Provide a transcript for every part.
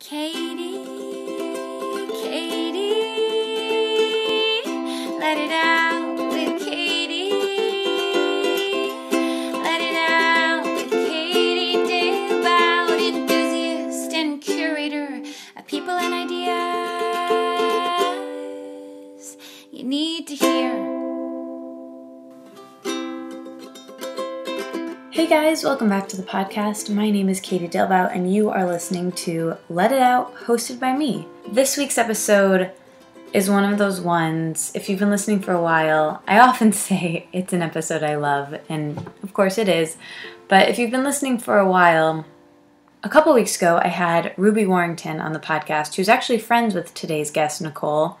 Katie, let it out with Katie. Let it out with Katie Dalebout, enthusiast and curator of people and ideas you need to hear. Hey guys, welcome back to the podcast. My name is Katie Dalebout and you are listening to Let It Out, hosted by me. This week's episode is one of those ones, if you've been listening for a while, I often say it's an episode I love, and of course it is, but if you've been listening for a while, a couple weeks ago I had Ruby Warrington on the podcast, who's actually friends with today's guest, Nicole.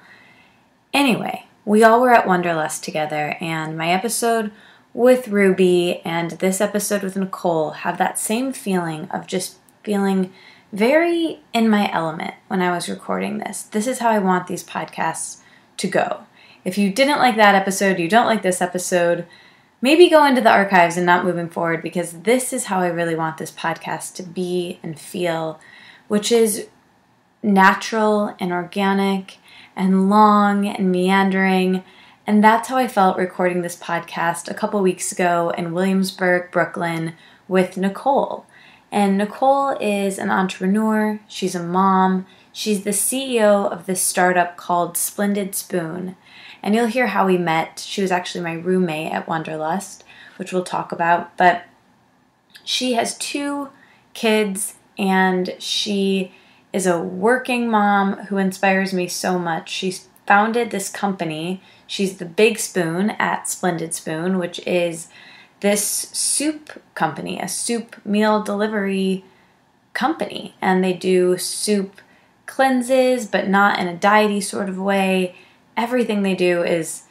Anyway, we all were at Wanderlust together, and my episode with Ruby and this episode with Nicole have that same feeling of just feeling very in my element when I was recording this. This is how I want these podcasts to go. If you didn't like that episode, you don't like this episode, maybe go into the archives and not moving forward, because this is how I really want this podcast to be and feel, which is natural and organic and long and meandering. And that's how I felt recording this podcast a couple weeks ago in Williamsburg, Brooklyn, with Nicole. And Nicole is an entrepreneur, she's a mom, she's the CEO of this startup called Splendid Spoon. And you'll hear how we met. She was actually my roommate at Wanderlust, which we'll talk about. But she has 2 kids, and she is a working mom who inspires me so much. She's founded this company. She's the big spoon at Splendid Spoon, which is this soup company, a soup meal delivery company. And they do soup cleanses, but not in a diety sort of way. Everything they do is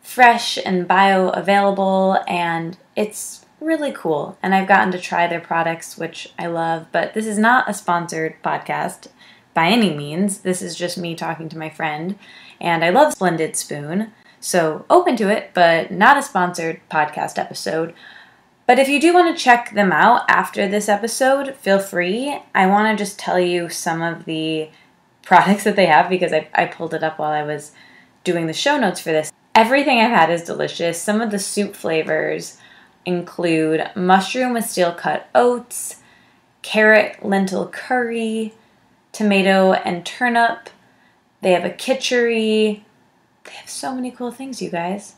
fresh and bioavailable, and it's really cool. And I've gotten to try their products, which I love. But this is not a sponsored podcast by any means. This is just me talking to my friend. And I love Splendid Spoon, so open to it, but not a sponsored podcast episode. But if you do want to check them out after this episode, feel free. I want to just tell you some of the products that they have, because I pulled it up while I was doing the show notes for this. Everything I've had is delicious. Some of the soup flavors include mushroom with steel-cut oats, carrot lentil curry, tomato and turnip. They have a kitchery. They have so many cool things, you guys.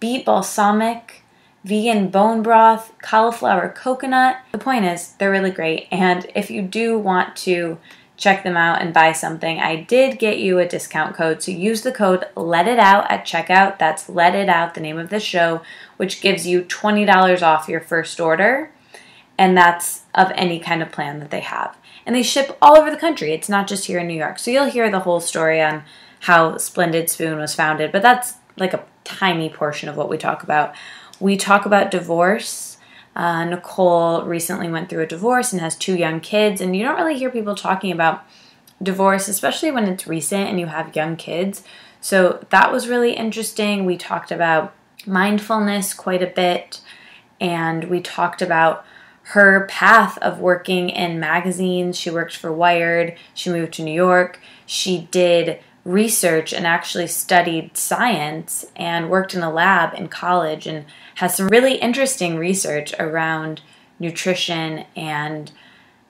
Beet balsamic, vegan bone broth, cauliflower coconut. The point is, they're really great. And if you do want to check them out and buy something, I did get you a discount code. So use the code LETITOUT at checkout. That's Let It Out, the name of the show, which gives you $20 off your first order. And that's of any kind of plan that they have. And they ship all over the country. It's not just here in New York. So you'll hear the whole story on how Splendid Spoon was founded, but that's like a tiny portion of what we talk about. We talk about divorce. Nicole recently went through a divorce and has 2 young kids, and you don't really hear people talking about divorce, especially when it's recent and you have young kids. So that was really interesting. We talked about mindfulness quite a bit, and we talked about her path of working in magazines. She worked for Wired. She moved to New York. She did research and actually studied science and worked in a lab in college and has some really interesting research around nutrition and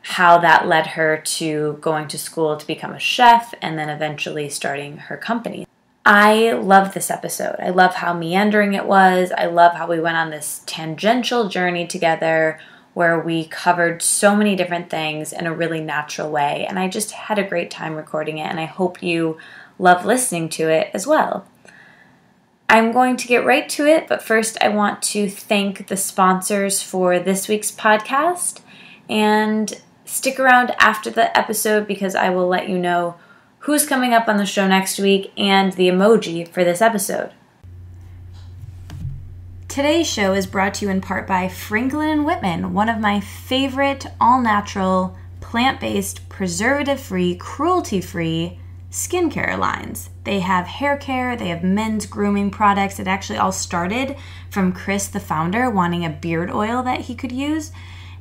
how that led her to going to school to become a chef and then eventually starting her company. I love this episode. I love how meandering it was. I love how we went on this tangential journey together where we covered so many different things in a really natural way. And I just had a great time recording it, and I hope you love listening to it as well. I'm going to get right to it, but first I want to thank the sponsors for this week's podcast. And stick around after the episode, because I will let you know who's coming up on the show next week and the emoji for this episode. Today's show is brought to you in part by Franklin & Whitman, one of my favorite all-natural, plant-based, preservative-free, cruelty-free skincare lines. They have hair care, they have men's grooming products. It actually all started from Chris, the founder, wanting a beard oil that he could use.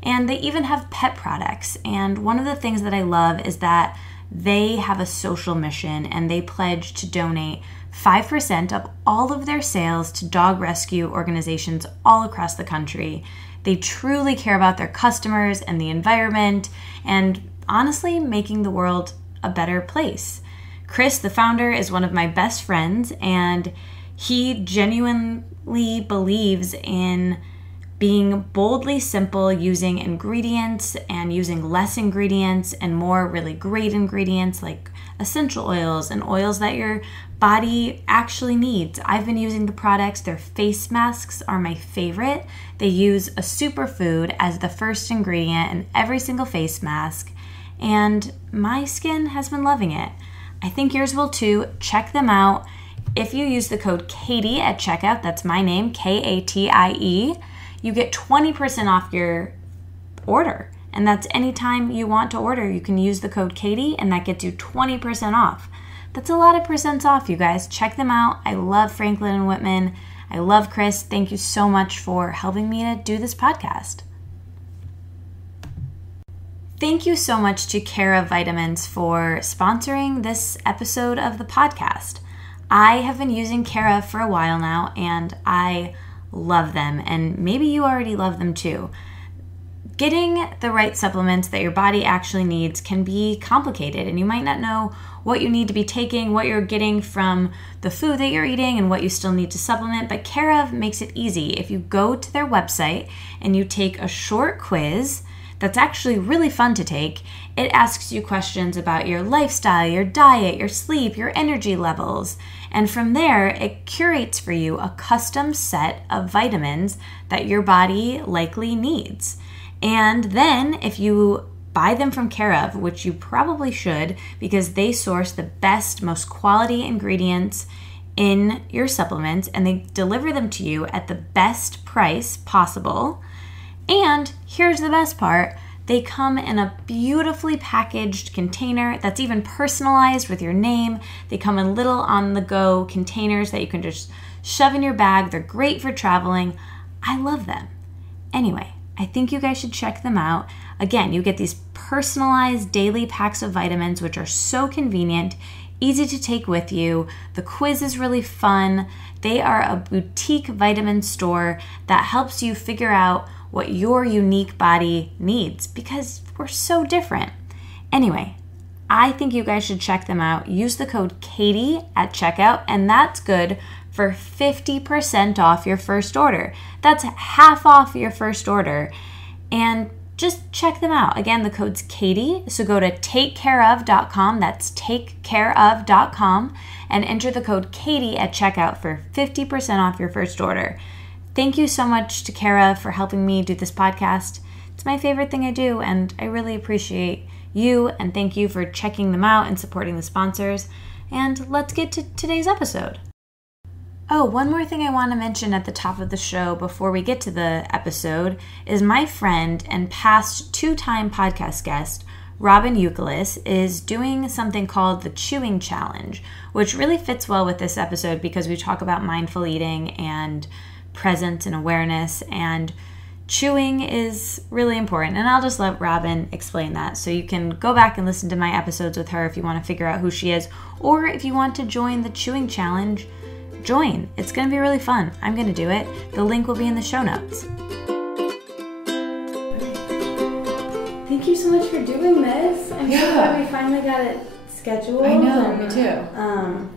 And they even have pet products. And one of the things that I love is that they have a social mission and they pledge to donate 5% of all of their sales to dog rescue organizations all across the country. They truly care about their customers and the environment and honestly making the world a better place. Chris, the founder, is one of my best friends, and he genuinely believes in being boldly simple, using ingredients and using less ingredients and more really great ingredients like essential oils and oils that your body actually needs. I've been using the products. Their face masks are my favorite. They use a superfood as the first ingredient in every single face mask, and my skin has been loving it. I think yours will too. Check them out. If you use the code Katie at checkout, that's my name, Katie, you get 20% off your order. And that's anytime you want to order, you can use the code Katie, and that gets you 20% off. That's a lot of percents off, you guys. Check them out. I love Franklin and Whitman. I love Chris. Thank you so much for helping me to do this podcast. Thank you so much to Cara Vitamins for sponsoring this episode of the podcast. I have been using Cara for a while now, and I love them, and maybe you already love them too. Getting the right supplements that your body actually needs can be complicated, and you might not know what you need to be taking, what you're getting from the food that you're eating, and what you still need to supplement, but Cara makes it easy. If you go to their website and you take a short quiz that's actually really fun to take, it asks you questions about your lifestyle, your diet, your sleep, your energy levels. And from there, it curates for you a custom set of vitamins that your body likely needs. And then if you buy them from Cara, which you probably should because they source the best, most quality ingredients in your supplements and they deliver them to you at the best price possible. And here's the best part. They come in a beautifully packaged container that's even personalized with your name. They come in little on-the-go containers that you can just shove in your bag. They're great for traveling. I love them. Anyway, I think you guys should check them out. Again, you get these personalized daily packs of vitamins, which are so convenient, easy to take with you. The quiz is really fun. They are a boutique vitamin store that helps you figure out what your unique body needs because we're so different. Anyway, I think you guys should check them out. Use the code Katie at checkout, and that's good for 50% off your first order. That's half off your first order. And just check them out. Again, the code's Katie, so go to takecareof.com, that's takecareof.com, and enter the code Katie at checkout for 50% off your first order. Thank you so much to Cara for helping me do this podcast. It's my favorite thing I do, and I really appreciate you, and thank you for checking them out and supporting the sponsors. And let's get to today's episode. Oh, one more thing I want to mention at the top of the show before we get to the episode is my friend and past two-time podcast guest, Robin Euclid, is doing something called the Chewing Challenge, which really fits well with this episode because we talk about mindful eating and presence and awareness, and chewing is really important. And I'll just let Robin explain that. So you can go back and listen to my episodes with her if you want to figure out who she is, or if you want to join the Chewing Challenge, join. It's going to be really fun. I'm going to do it. The link will be in the show notes. Thank you so much for doing this. I'm so glad we finally got it scheduled. I know, me too.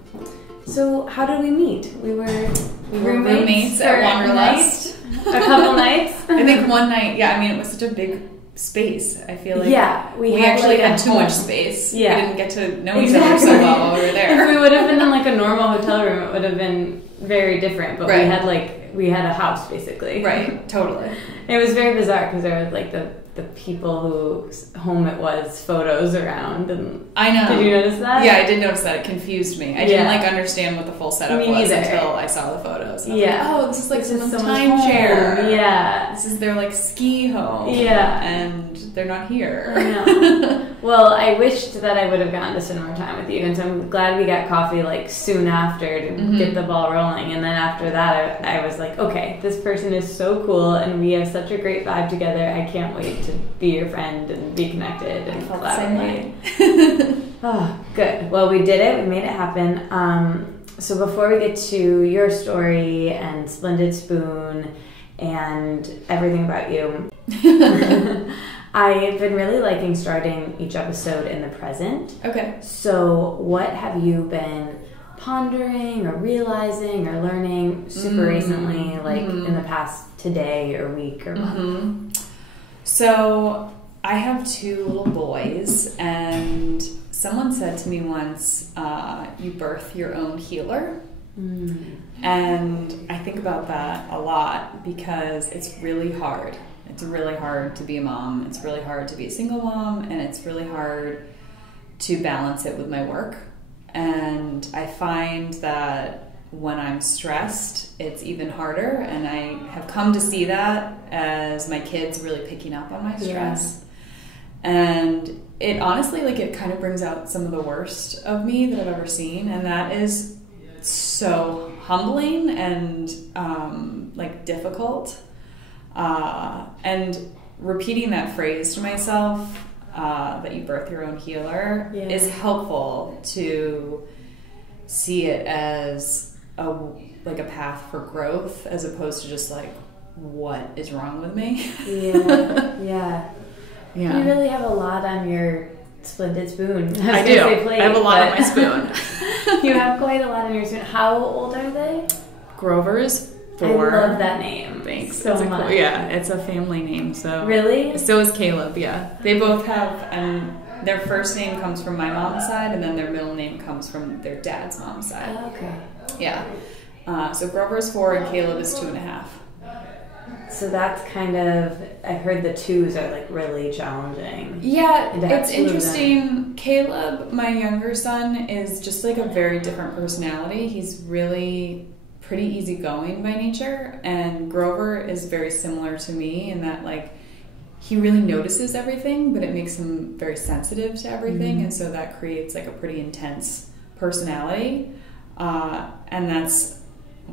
So how did we meet? We were roommates at Wanderlust. A couple nights? I think one night, yeah, I mean, it was such a big space. I feel like we actually had too much space. Yeah. We didn't get to know each other so well while we were there. If we would have been in like a normal hotel room, it would have been very different. But we had a house basically. Right, totally. It was very bizarre because there was like the people whose home it was photos around, and I know. Did you notice that? Yeah, I did notice that. It confused me. I didn't like understand what the full setup was until I saw the photos. And I was like, oh, this is like someone's timeshare. Yeah, this is their like ski home. Yeah, and they're not here. I know. Well, I wished that I would have gotten to spend more time with you, and so I'm glad we got coffee like soon after to get the ball rolling. And then after that, I was like, okay, this person is so cool, and we have such a great vibe together. I can't wait to be your friend and be connected and collaborate. Oh, good. Well, we did it. We made it happen. So before we get to your story and Splendid Spoon and everything about you, I've been really liking starting each episode in the present. Okay. So what have you been pondering or realizing or learning super recently, like in the past today or week or month? So I have 2 little boys, and someone said to me once, you birth your own healer. And I think about that a lot because it's really hard. It's really hard to be a mom. It's really hard to be a single mom, and it's really hard to balance it with my work. And I find that when I'm stressed, it's even harder, and I have come to see that as my kids really picking up on my stress. And it honestly, like, it kind of brings out some of the worst of me that I've ever seen, and that is so humbling and like difficult. And repeating that phrase to myself, that you birth your own healer, is helpful to see it as a path for growth, as opposed to just like, what is wrong with me? Yeah. You really have a lot on your Splendid Spoon. I do. I have a lot on my spoon. You have quite a lot on your spoon. How old are they? Grover is 4. I love that name. Thanks. So much. It's a family name. So really? So is Caleb. Yeah, they both have, and their first name comes from my mom's side, and then their middle name comes from their dad's mom's side. Oh, okay. Yeah. So Grover is 4 and Caleb is 2.5. So that's kind of, I heard the 2s are like really challenging. Yeah, it's interesting. Caleb, my younger son, is just like a very different personality. He's really pretty easygoing by nature, and Grover is very similar to me in that, like, he really notices everything, but it makes him very sensitive to everything, and so that creates like a pretty intense personality, and that's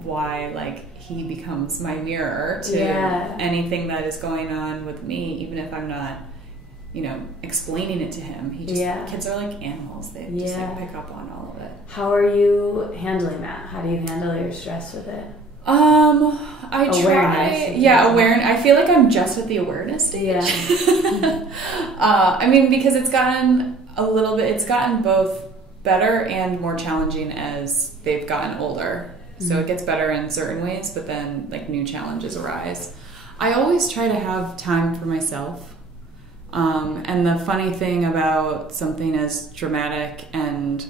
why, like, he becomes my mirror to anything that is going on with me, even if I'm not, explaining it to him. He just, kids are like animals. They just like pick up on all of it. How are you handling that? How do you handle your stress with it? I try. Awareness. I feel like I'm just at the awareness stage. I mean, because it's gotten both better and more challenging as they've gotten older. So it gets better in certain ways, but then like new challenges arise. I always try to have time for myself. And the funny thing about something as dramatic and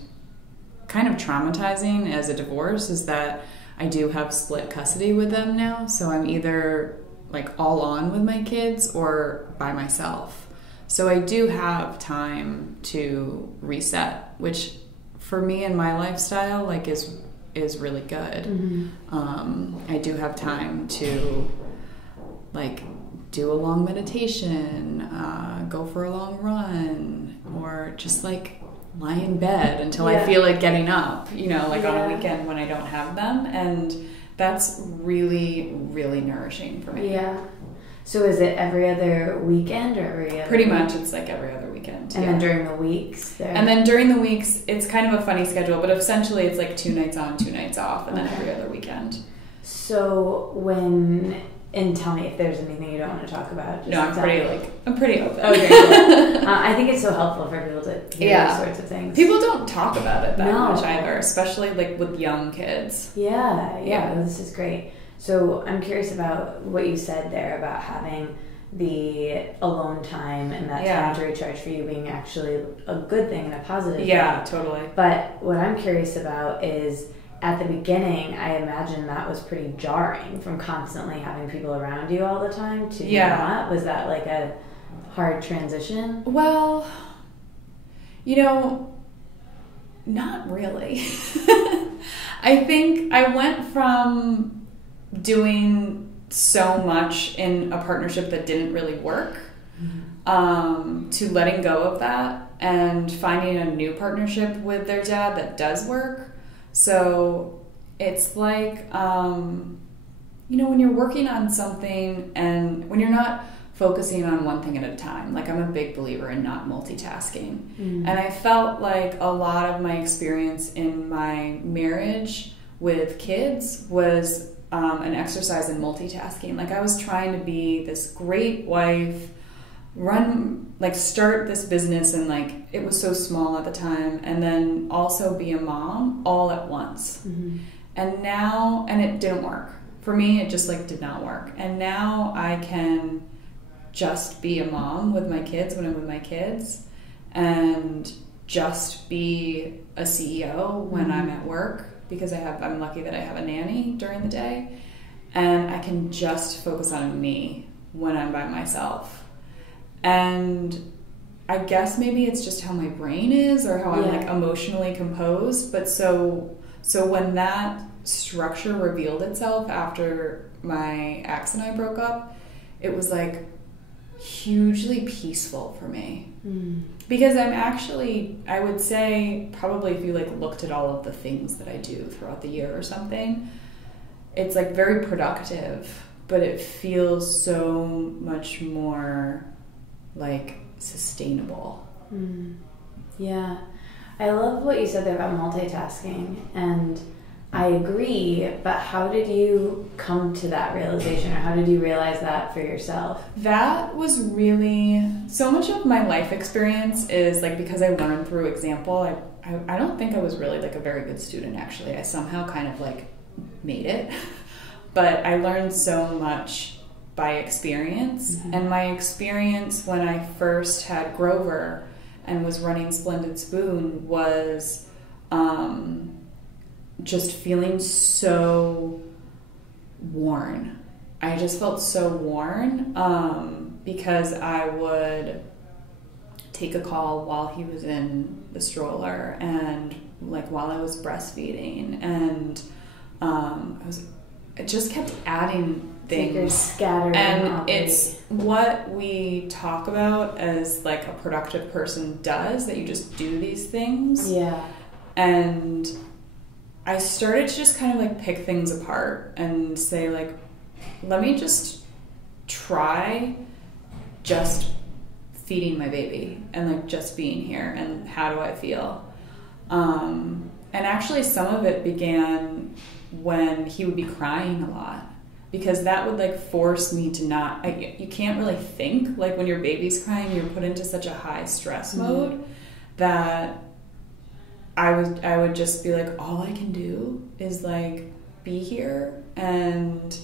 kind of traumatizing as a divorce is that I do have split custody with them now. So I'm either like all on with my kids or by myself. So I do have time to reset, which for me and my lifestyle, like, is really good. I do have time to like do a long meditation, go for a long run, or just like lie in bed until I feel like getting up, on a weekend when I don't have them. And that's really, really nourishing for me. Yeah. So is it every other weekend or every other Pretty much it's like every other weekend. And then during the weeks? And then during the weeks, it's kind of a funny schedule, but essentially it's like 2 nights on, 2 nights off, and then every other weekend. So and tell me if there's anything you don't want to talk about. No, I'm pretty open. Okay, cool. I think it's so helpful for people to hear those sorts of things. People don't talk about it that much either, especially like with young kids. Yeah, this is great. So I'm curious about what you said there about having the alone time and that time to recharge for you being actually a good thing and a positive thing. Yeah, totally. But what I'm curious about is, at the beginning, I imagine that was pretty jarring from constantly having people around you all the time to not. Was that like a hard transition? Well, not really. I think I went from doing so much in a partnership that didn't really work to letting go of that and finding a new partnership with their dad that does work. So it's like, when you're working on something and when you're not focusing on one thing at a time. Like, I'm a big believer in not multitasking. And I felt like a lot of my experience in my marriage with kids was an exercise in multitasking. Like, I was trying to be this great wife, start this business, and like, it was so small at the time, and then also be a mom all at once. And now, and it didn't work. For me, it just like did not work. And now I can just be a mom with my kids when I'm with my kids, and just be a CEO when I'm at work, because I'm lucky that I have a nanny during the day, and I can just focus on me when I'm by myself. And I guess maybe it's just how my brain is, or how I'm like emotionally composed. But so when that structure revealed itself after my ex and I broke up, it was like hugely peaceful for me. Because I'm actually, I would say, probably if you like looked at all of the things that I do throughout the year or something, it's like very productive, but it feels so much more like sustainable. Yeah. I love what you said there about multitasking, and I agree, but how did you come to that realization, or how did you realize that for yourself? That was really, so much of my life experience is like, because I learned through example. I don't think I was really like a very good student, actually. I somehow kind of like made it, but I learned so much by experience. And my experience when I first had Grover and was running Splendid Spoon was just feeling so worn. I just felt so worn because I would take a call while he was in the stroller, and like while I was breastfeeding, and it just kept adding things. You're scattered, and it's what we talk about as like a productive person does, that you just do these things. And I started to just kind of like pick things apart and say, like, let me just try just feeding my baby and like just being here, and how do I feel? And actually some of it began when he would be crying a lot, because that would like force me to not, you can't really think. Like, when your baby's crying, you're put into such a high stress mode that I would just be like, all I can do is like be here and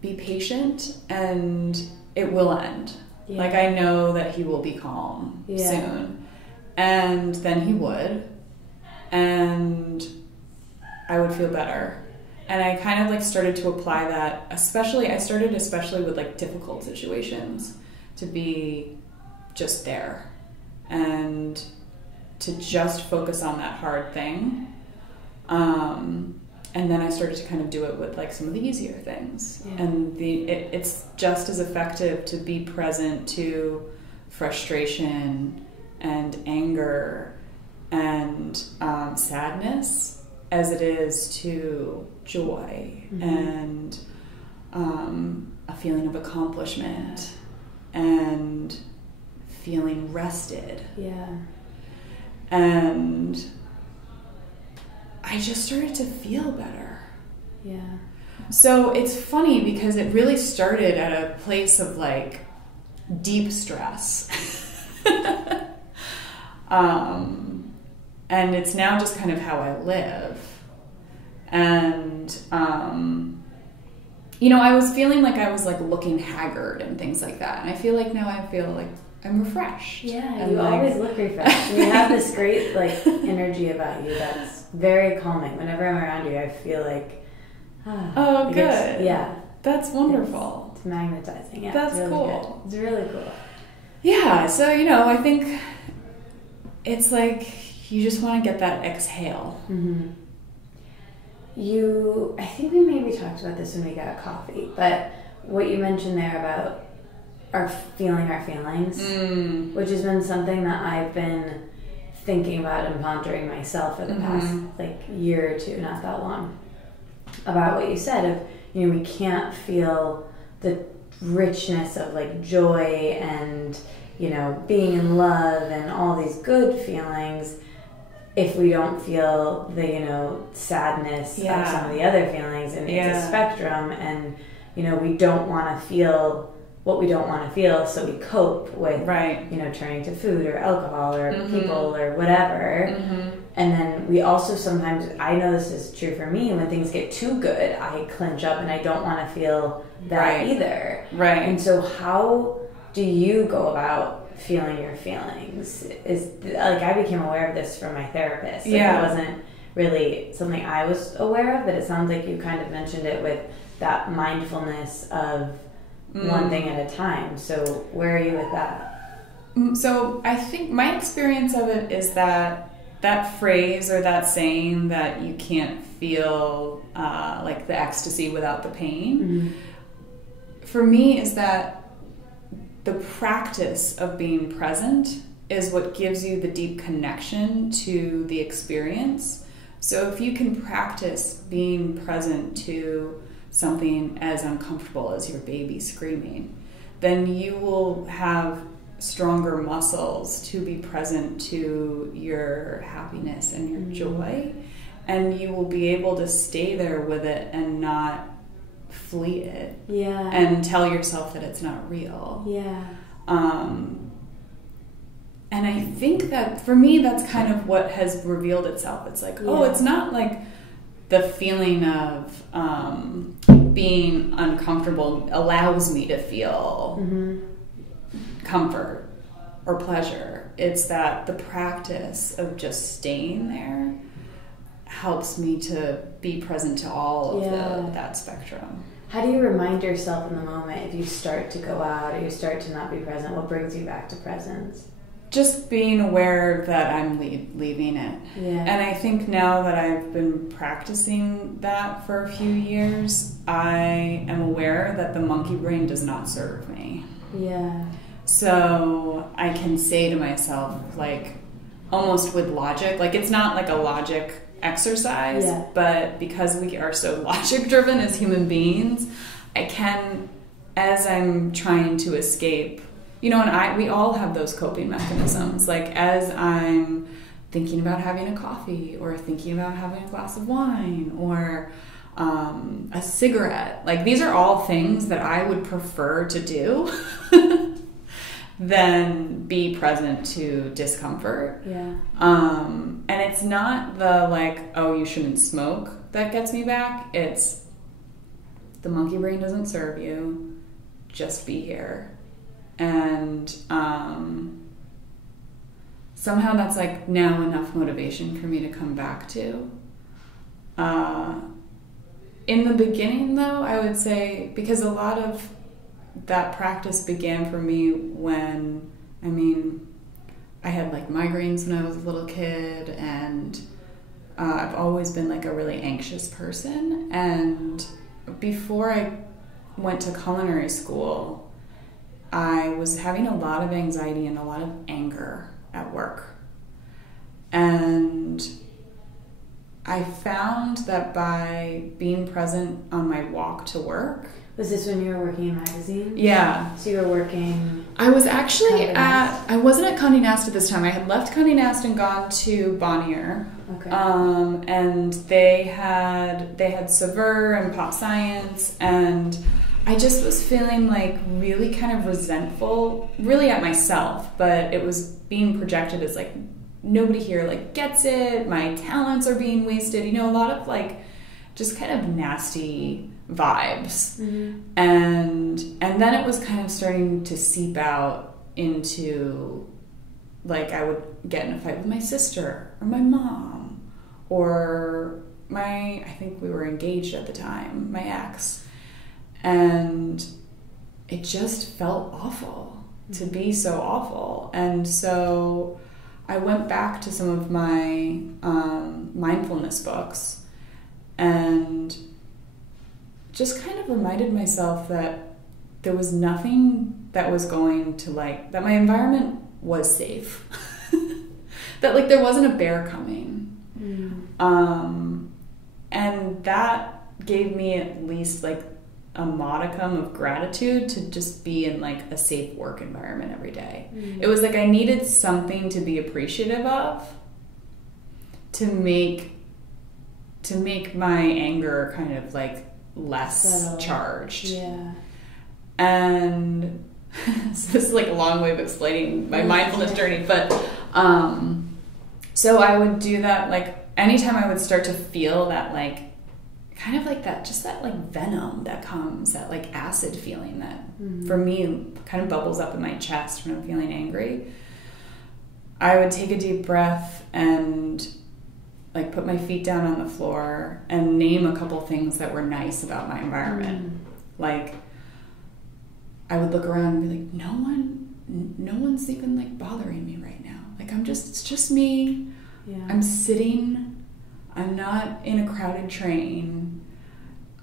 be patient, and it will end. Like, I know that he will be calm soon. And then he would, and I would feel better. And I kind of like started to apply that, especially with like difficult situations, to be just there and to just focus on that hard thing. And then I started to kind of do it with like some of the easier things. And it's just as effective to be present to frustration and anger and sadness as it is to joy and a feeling of accomplishment and feeling rested. And I just started to feel better. So it's funny, because it really started at a place of like deep stress. And it's now just kind of how I live. And, you know, I was feeling like I was like looking haggard and things like that. And I feel like now I feel like I'm refreshed. And you always look refreshed. You have this great like energy about you that's very calming. Whenever I'm around you, I feel like, oh, good. That's wonderful. It's magnetizing. That's it's really cool. Good. It's really cool. So, you know, I think it's like you just want to get that exhale. I think we maybe talked about this when we got coffee, but what you mentioned there about our feelings, which has been something that I've been thinking about and pondering myself for the past like year or two, not that long, about what you said of, you know, we can't feel the richness of like joy and, you know, being in love and all these good feelings if we don't feel the, you know, sadness of some of the other feelings. And it's a spectrum, and, you know, we don't want to feel what we don't want to feel, so we cope with, you know, turning to food or alcohol or people or whatever. And then we also sometimes, I know this is true for me, when things get too good, I clench up and I don't want to feel that either. And so how do you go about feeling your feelings? Is like, I became aware of this from my therapist. Like, it wasn't really something I was aware of, but it sounds like you kind of mentioned it with that mindfulness of one thing at a time. So where are you with that? So I think my experience of it is that phrase or that saying that you can't feel like the ecstasy without the pain, for me is that the practice of being present is what gives you the deep connection to the experience. So if you can practice being present to something as uncomfortable as your baby screaming, then you will have stronger muscles to be present to your happiness and your joy, and you will be able to stay there with it and not flee it and tell yourself that it's not real. And I think that for me, that's kind of what has revealed itself. It's like, oh, it's not like the feeling of being uncomfortable allows me to feel comfort or pleasure. It's that the practice of just staying there helps me to be present to all of that spectrum. How do you remind yourself in the moment if you start to go out or you start to not be present? What brings you back to presence? Just being aware that I'm leaving it. And I think now that I've been practicing that for a few years, I am aware that the monkey brain does not serve me. So I can say to myself, like, almost with logic, like, it's not like a logic exercise, but because we are so logic driven as human beings, I can, as I'm trying to escape, you know, and we all have those coping mechanisms. Like, as I'm thinking about having a coffee or thinking about having a glass of wine or a cigarette, like, these are all things that I would prefer to do than be present to discomfort. And it's not the, like, oh, you shouldn't smoke that gets me back. It's the monkey brain doesn't serve you. Just be here. And somehow that's like now enough motivation for me to come back to. In the beginning, though, I would say, because a lot of that practice began for me when, I mean, I had like migraines when I was a little kid, and I've always been like a really anxious person. And before I went to culinary school, I was having a lot of anxiety and a lot of anger at work. And I found that by being present on my walk to work. Was this when you were working in magazines? Yeah. So you were working... I was actually I wasn't at Condé Nast at this time. I had left Condé Nast and gone to Bonnier. And they had Saveur and Pop Science, and I just was feeling like really kind of resentful, really at myself, but it was being projected as like, nobody here like gets it, my talents are being wasted, you know, a lot of like just kind of nasty vibes. And then it was kind of starting to seep out into, like, I would get in a fight with my sister or my mom or I think we were engaged at the time, my ex. And it just felt awful to be so awful. And so I went back to some of my mindfulness books and just kind of reminded myself that there was nothing that was going to, like, that my environment was safe. That, like, there wasn't a bear coming. And that gave me at least, like, a modicum of gratitude to just be in like a safe work environment every day. Mm-hmm. It was like I needed something to be appreciative of to make my anger kind of like less charged. Yeah. And so this is like a long way of explaining my mindfulness journey, but so I would do that like anytime I would start to feel that like kind of like that, just that like venom that comes, that like acid feeling that for me kind of bubbles up in my chest when I'm feeling angry. I would take a deep breath and like put my feet down on the floor and name a couple things that were nice about my environment. Like I would look around and be like, no one's even like bothering me right now. Like it's just me. Yeah. I'm sitting. I'm not in a crowded train.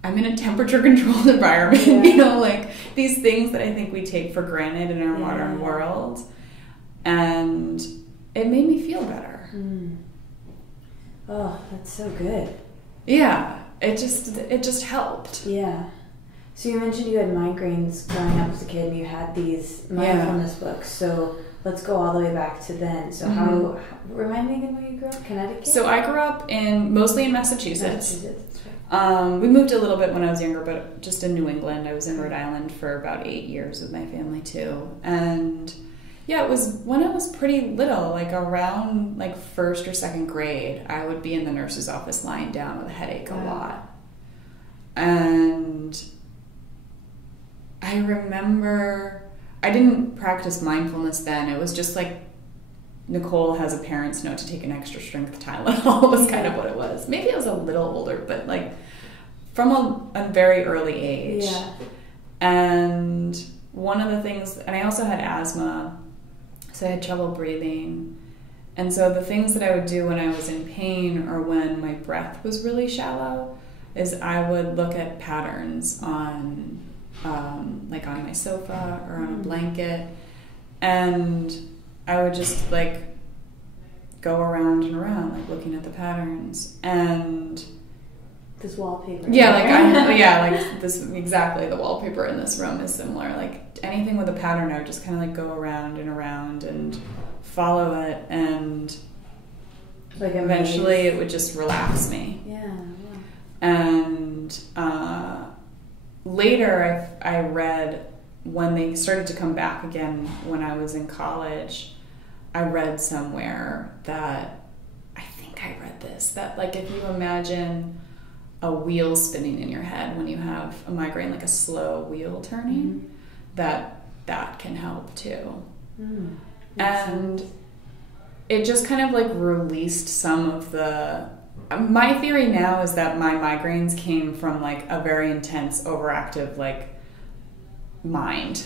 I'm in a temperature-controlled environment. Yeah. You know, like these things that I think we take for granted in our modern world. And it made me feel better. Oh, that's so good. Yeah, it just helped. Yeah. So you mentioned you had migraines growing up as a kid and you had these mindfulness books. So let's go all the way back to then. So how remind me again where you grew up? Connecticut? So I grew up mostly in Massachusetts. That's right. We moved a little bit when I was younger, but just in New England. I was in Rhode Island for about 8 years with my family too. And yeah, it was when I was pretty little, like around like first or second grade, I would be in the nurse's office lying down with a headache a lot. And I remember I didn't practice mindfulness then. It was just like Nicole has a parent's note to take an extra strength Tylenol was kind of what it was. Maybe I was a little older, but like from a very early age. Yeah. And one of the things, and I also had asthma, so I had trouble breathing. And so the things that I would do when I was in pain or when my breath was really shallow is I would look at patterns on like on my sofa or on a blanket, and I would just like go around and around like looking at the patterns. And this wallpaper, like this exactly, the wallpaper in this room is similar. Like anything with a pattern, I would just kind of like go around and follow it, and like eventually it would just relax me. And later I read, when they started to come back again when I was in college, I read somewhere that, I think I read this, that like if you imagine a wheel spinning in your head when you have a migraine, like a slow wheel turning, that can help too. And it just kind of like released some of the... My theory now is that my migraines came from like a very intense, overactive like mind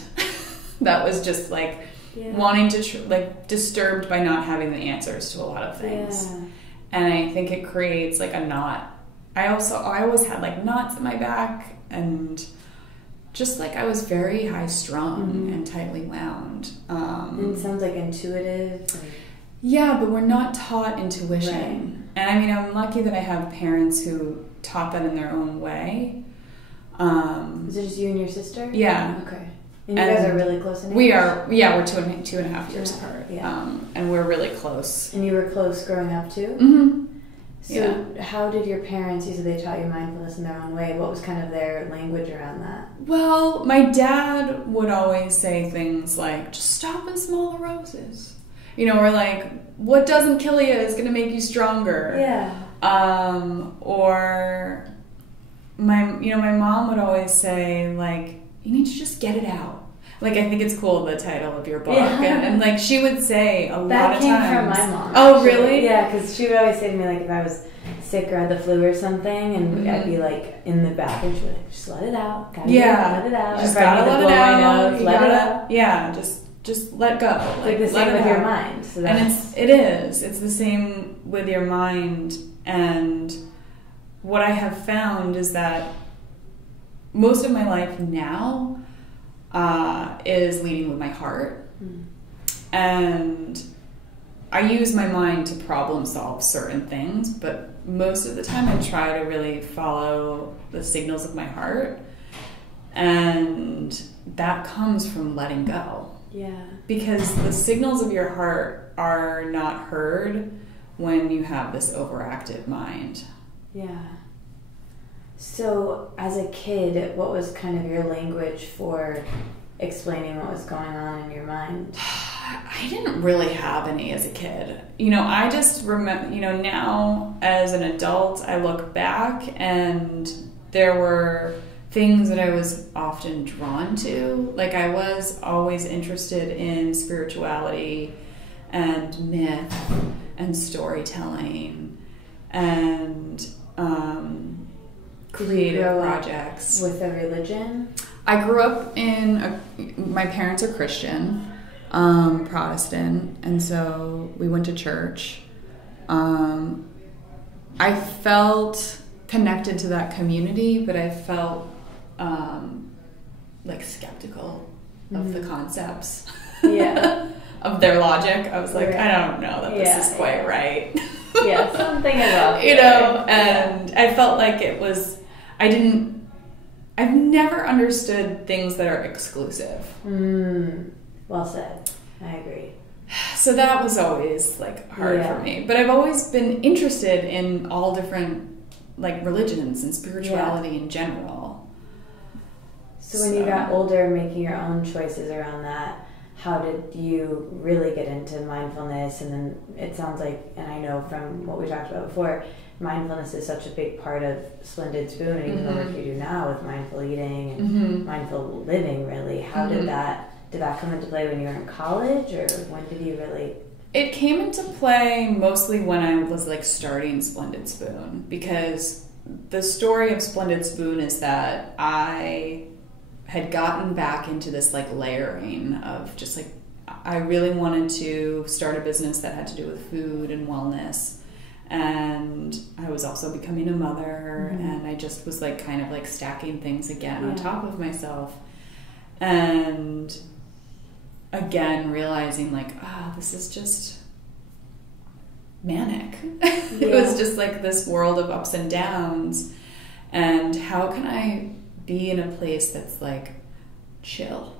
that was just like wanting to like disturbed by not having the answers to a lot of things. And I think it creates like a knot. I always had like knots in my back, and just like I was very high strung and tightly wound. And it sounds like intuitive. Yeah, but we're not taught intuition. Right. And I mean, I'm lucky that I have parents who taught that in their own way. Is it just you and your sister? Yeah. Okay. And you guys are really close in age? We are, we're 2.5 years apart. Yeah. And we're really close. And you were close growing up too? So how did your parents, you said they taught you mindfulness in their own way, what was kind of their language around that? Well, my dad would always say things like, just stop and smell the roses. You know, or like, what doesn't kill you is going to make you stronger. Or my mom would always say, like, you need to just get it out. Like, I think it's cool, the title of your book. And like, she would say a lot of times. That came from my mom. Oh, really? Yeah, because she would always say to me, like, if I was sick or had the flu or something, and I'd be, like, in the bathroom, she'd be like, just let it out. Let it out. Just gotta let it out. Let it out. Yeah, just let go. Like the same with your mind. So and it's the same with your mind. And what I have found is that most of my life now is leading with my heart. And I use my mind to problem solve certain things, but most of the time I try to really follow the signals of my heart. And that comes from letting go. Yeah. Because the signals of your heart are not heard when you have this overactive mind. Yeah. So, as a kid, what was kind of your language for explaining what was going on in your mind? I didn't really have any as a kid. You know, I just remember, you know, now as an adult, I look back and there were things that I was often drawn to. Like, I was always interested in spirituality and myth and storytelling and creative projects. With a religion? I grew up my parents are Christian, Protestant, and so we went to church. I felt connected to that community, but I felt like skeptical of the concepts. Yeah. Of their logic. I was like, I don't know that this is quite right. Yeah, something about you know, and I felt like it was, I've never understood things that are exclusive. Well said. I agree. So that was always like hard for me. But I've always been interested in all different like religions and spirituality in general. So when you got older, making your own choices around that, how did you really get into mindfulness? And then it sounds like, and I know from what we talked about before, mindfulness is such a big part of Splendid Spoon, and even the work you do now with mindful eating and mindful living, really. How did that come into play when you were in college, or when did you really? It came into play mostly when I was like starting Splendid Spoon, because the story of Splendid Spoon is that I had gotten back into this like layering of just like, I really wanted to start a business that had to do with food and wellness. And I was also becoming a mother, and I just was like kind of like stacking things again on top of myself. And again, realizing like, this is just manic. It was just like this world of ups and downs. And how can I be in a place that's like chill?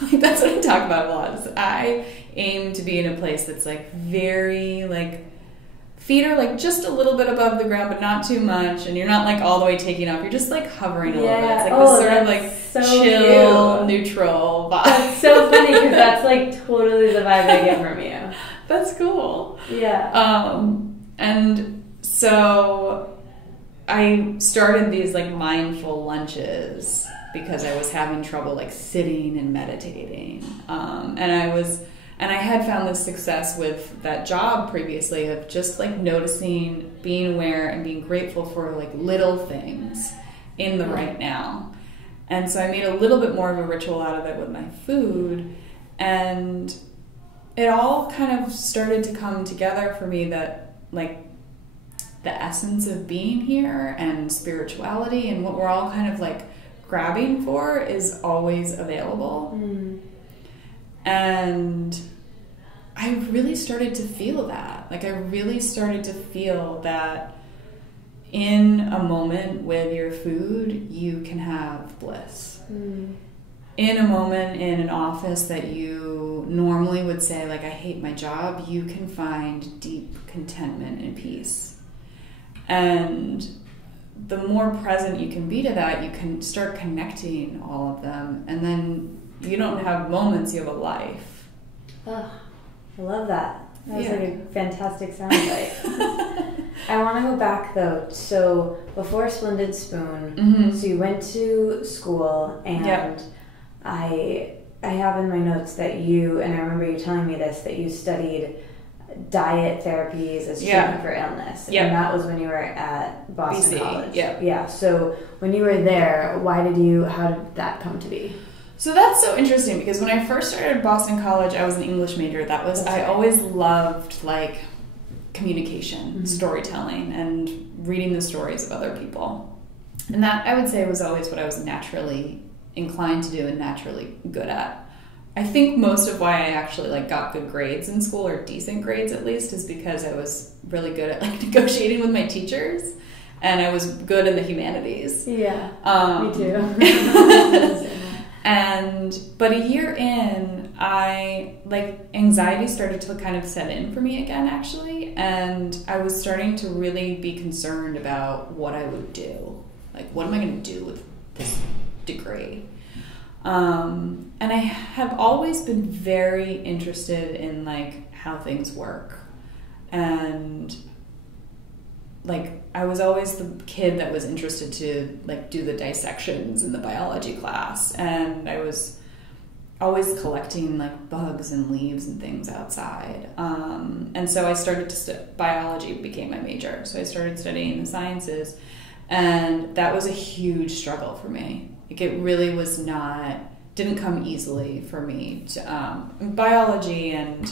Like, that's what I talk about a lot. Is I aim to be in a place that's like very like, feet are like just a little bit above the ground, but not too much, and you're not like all the way taking off. You're just like hovering a little bit. It's like this sort of like so chill, neutral vibe. That's so funny, because that's like totally the vibe I get from you. That's cool. Yeah. And so I started these like mindful lunches because I was having trouble like sitting and meditating. And I had found this success with that job previously of just like noticing, being aware, and being grateful for like little things in the right now. And so I made a little bit more of a ritual out of it with my food, and it all kind of started to come together for me that like the essence of being here and spirituality and what we're all kind of like grabbing for is always available. And I really started to feel that. Like, I really started to feel that in a moment with your food, you can have bliss. In a moment in an office that you normally would say, like, I hate my job, you can find deep contentment and peace. And the more present you can be to that, you can start connecting all of them. And then you don't have moments, you have a life. Oh, I love that. That was like a fantastic soundbite. I want to go back though. So before Splendid Spoon, so you went to school, and I have in my notes that you, and I remember you telling me this, that you studied diet therapies as treatment for illness. And that was when you were at Boston College. Yeah. So when you were there, how did that come to be? So that's so interesting, because when I first started at Boston College, I was an English major. I always loved like communication, storytelling, and reading the stories of other people. And that, I would say, was always what I was naturally inclined to do and naturally good at. I think most of why I actually like got good grades in school, or decent grades at least, is because I was really good at like negotiating with my teachers. and I was good in the humanities. Yeah, me too. But a year in, anxiety started to kind of set in for me again, actually, and I was starting to really be concerned about what I would do. Like, what am I going to do with this degree? And I have always been very interested in, like, how things work. And, like, I was always the kid that was interested to, like, do the dissections in the biology class. And I was always collecting, like, bugs and leaves and things outside. And so I started to biology became my major. So I started studying the sciences. And that was a huge struggle for me. Like, it really didn't come easily for me to, biology and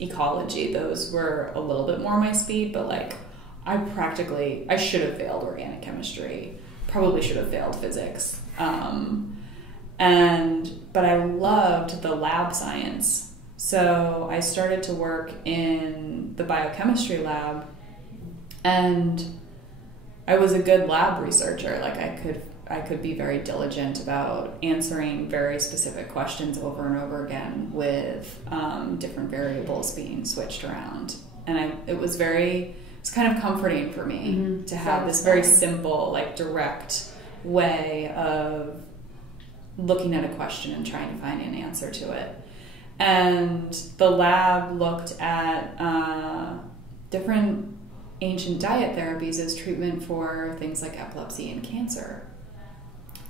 ecology, those were a little bit more my speed, but like I should have failed organic chemistry, probably should have failed physics. But I loved the lab science. So I started to work in the biochemistry lab, and I was a good lab researcher. Like I could be very diligent about answering very specific questions over and over again with different variables being switched around. And it was kind of comforting for me to have this very simple, like, direct way of looking at a question and trying to find an answer to it. And the lab looked at different ancient diet therapies as treatment for things like epilepsy and cancer.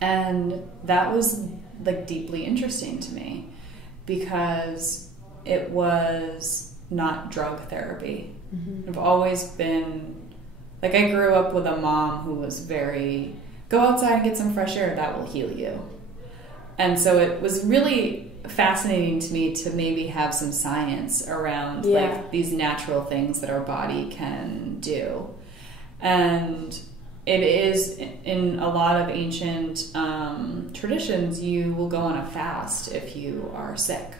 And that was, like, deeply interesting to me because it was not drug therapy. I've always been, like, I grew up with a mom who was very, go outside and get some fresh air, that will heal you. And so it was really fascinating to me to maybe have some science around like these natural things that our body can do. And it is, in a lot of ancient traditions, you will go on a fast if you are sick.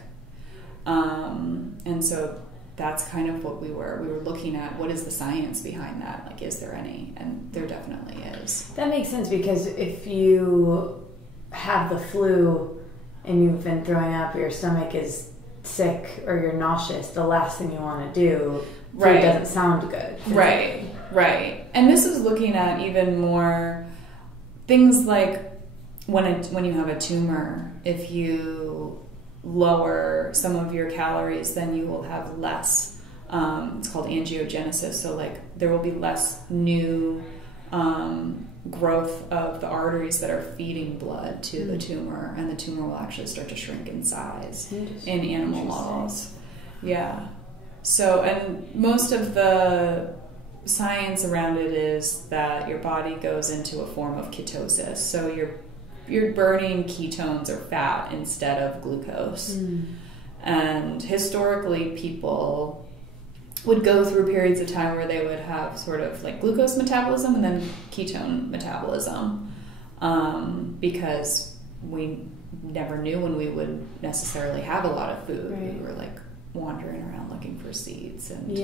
And so that's kind of what we were looking at. What is the science behind that? Like, is there any? And there definitely is. That makes sense, because if you have the flu and you've been throwing up, your stomach is sick or you're nauseous, the last thing you want to do, food doesn't sound good. Right. And this is looking at even more things like when you have a tumor, if you lower some of your calories, then you will have less, it's called angiogenesis, so like there will be less new growth of the arteries that are feeding blood to the tumor, and the tumor will actually start to shrink in size in animal models. Yeah. So, and most of the science around it is that your body goes into a form of ketosis. So you're burning ketones or fat instead of glucose. And historically, people would go through periods of time where they would have sort of like glucose metabolism and then ketone metabolism, because we never knew when we would necessarily have a lot of food. We were like wandering around looking for seeds, and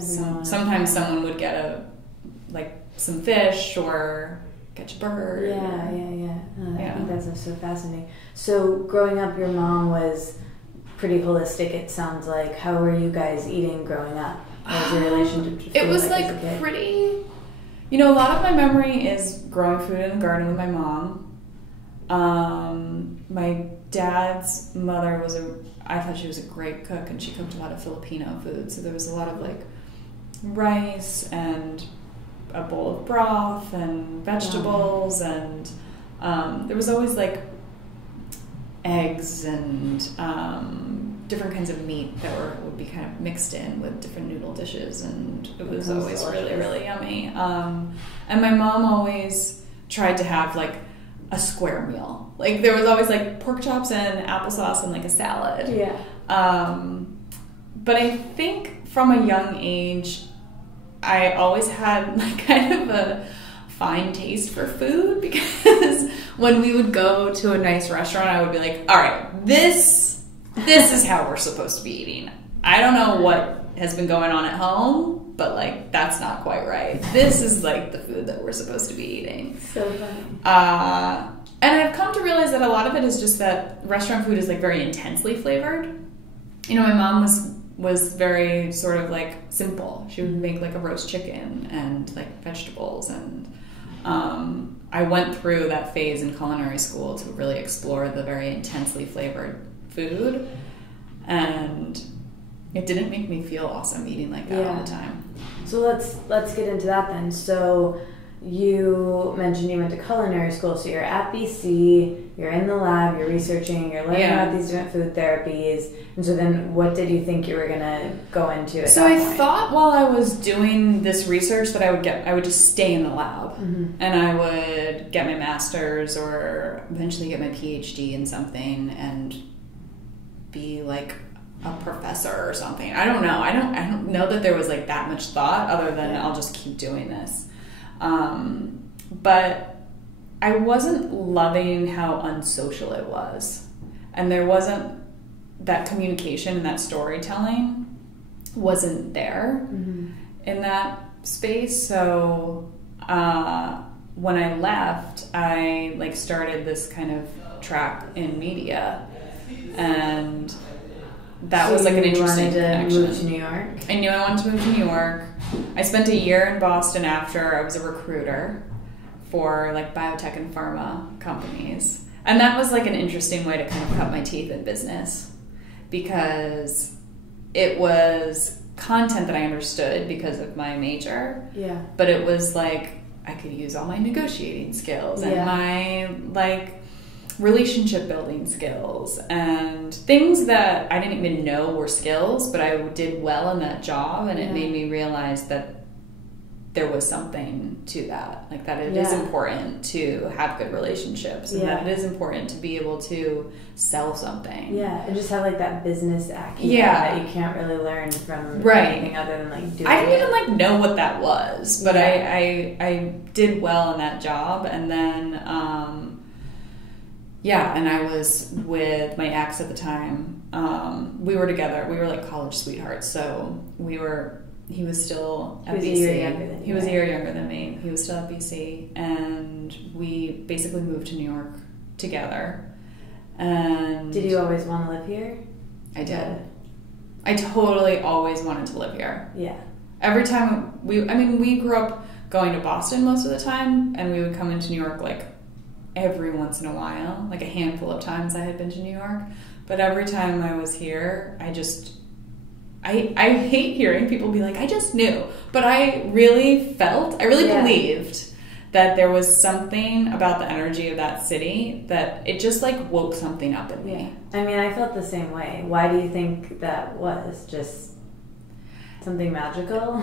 sometimes someone would get some fish or catch a bird. I think that's so fascinating. So growing up, your mom was pretty holistic, it sounds like. How were you guys eating growing up? What was your relationship to food? It was like pretty, a lot of my memory is growing food in the garden with my mom. My dad's mother I thought she was a great cook, and she cooked a lot of Filipino food. So there was a lot of like rice and a bowl of broth and vegetables, and there was always like eggs and different kinds of meat that would be kind of mixed in with different noodle dishes, and it was always really, really yummy. And my mom always tried to have like a square meal. Like there was always like pork chops and applesauce and like a salad. But I think from a young age, I always had like kind of a fine taste for food, because when we would go to a nice restaurant, I would be like, all right, this is how we're supposed to be eating. I don't know what has been going on at home, but like that's not quite right. This is like the food that we're supposed to be eating. So funny. And I've come to realize that a lot of it is just that restaurant food is like very intensely flavored. You know, my mom was very sort of like simple. She would make like a roast chicken and like vegetables, and I went through that phase in culinary school to really explore the very intensely flavored food, and it didn't make me feel awesome eating like that all the time. So let's get into that then. So you mentioned you went to culinary school, so you're at BC, you're in the lab, you're researching, you're learning about these different food therapies, and so then what did you think you were gonna go into at that point? So I thought while I was doing this research that I would just stay in the lab, and I would get my master's or eventually get my PhD in something and be like a professor or something. I don't know. I don't know that there was like that much thought other than I'll just keep doing this. But I wasn't loving how unsocial it was. And there wasn't that communication and that storytelling wasn't there in that space. So when I left, I like started this kind of track in media, and that was like an interesting connection. Move to New York? I knew I wanted to move to New York. I spent a year in Boston after. I was a recruiter for like biotech and pharma companies. And that was like an interesting way to kind of cut my teeth in business, because it was content that I understood because of my major. Yeah. But it was like I could use all my negotiating skills and my like relationship building skills and things that I didn't even know were skills, but I did well in that job, and it made me realize that there was something to that, like that it is important to have good relationships, and that it is important to be able to sell something. Yeah, and just have like that business acumen that you can't really learn from anything other than like doing I didn't even like know what that was, but I did well in that job, and then and I was with my ex at the time. We were together. We were like college sweethearts, so he was still at BC. He was a year younger than me. He was still at BC, and we basically moved to New York together. And did you always want to live here? I did. I totally always wanted to live here. Yeah. Every time we grew up going to Boston most of the time, and we would come into New York like every once in a while, like a handful of times I had been to New York. But every time I was here, I hate hearing people be like, I just knew. But I really believed that there was something about the energy of that city that it just like woke something up in me. I mean, I felt the same way. Why do you think that was? Just something magical?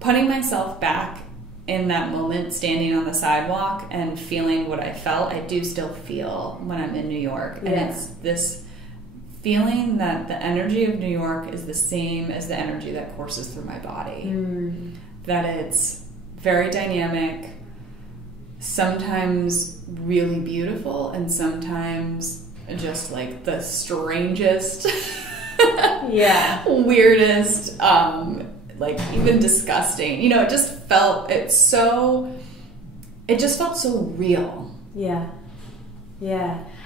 Putting myself back in that moment, standing on the sidewalk and feeling what I felt, I do still feel when I'm in New York. And it's this feeling that the energy of New York is the same as the energy that courses through my body. That it's very dynamic, sometimes really beautiful, and sometimes just like the strangest, weirdest, like even disgusting. You know, it just felt so real. Yeah.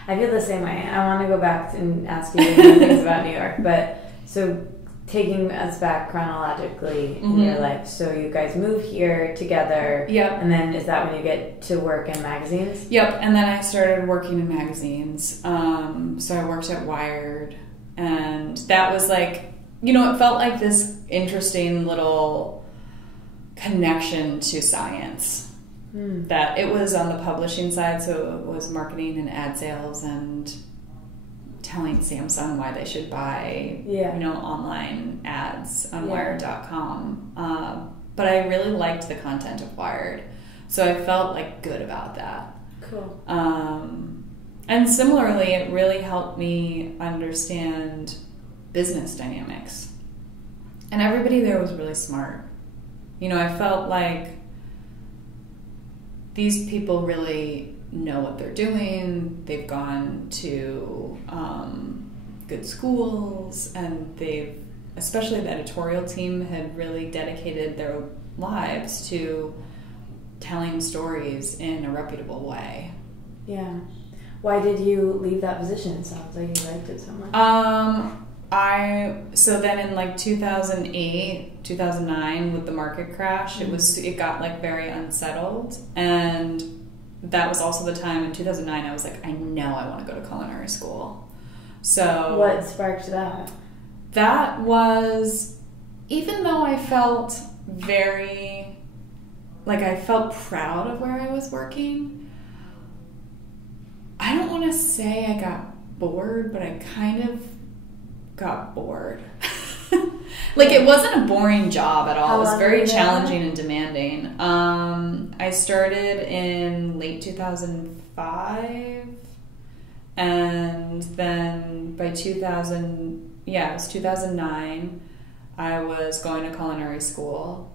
I feel the same way. I want to go back and ask you things about New York, but so taking us back chronologically in your life. So you guys move here together. Yep. And then is that when you get to work in magazines? Yep. And then I started working in magazines. So I worked at Wired, and that was like, you know, it felt like this interesting little connection to science. That it was on the publishing side, so it was marketing and ad sales and telling Samsung why they should buy, online ads on Wired.com. But I really liked the content of Wired, so I felt like good about that. Cool. And similarly, it really helped me understand business dynamics. And everybody there was really smart. You know, I felt like these people really know what they're doing. They've gone to good schools, and especially the editorial team had really dedicated their lives to telling stories in a reputable way. Yeah. Why did you leave that position? It sounds like you liked it so much. So then in like 2008, 2009 with the market crash, it got like very unsettled, and that was also the time in 2009 I was like, I know I want to go to culinary school. So what sparked that? That was, even though I felt very, like I felt proud of where I was working, I don't want to say I got bored, but I kind of got bored. Like, it wasn't a boring job at all. It was very challenging and demanding. I started in late 2005, and then by 2009, I was going to culinary school,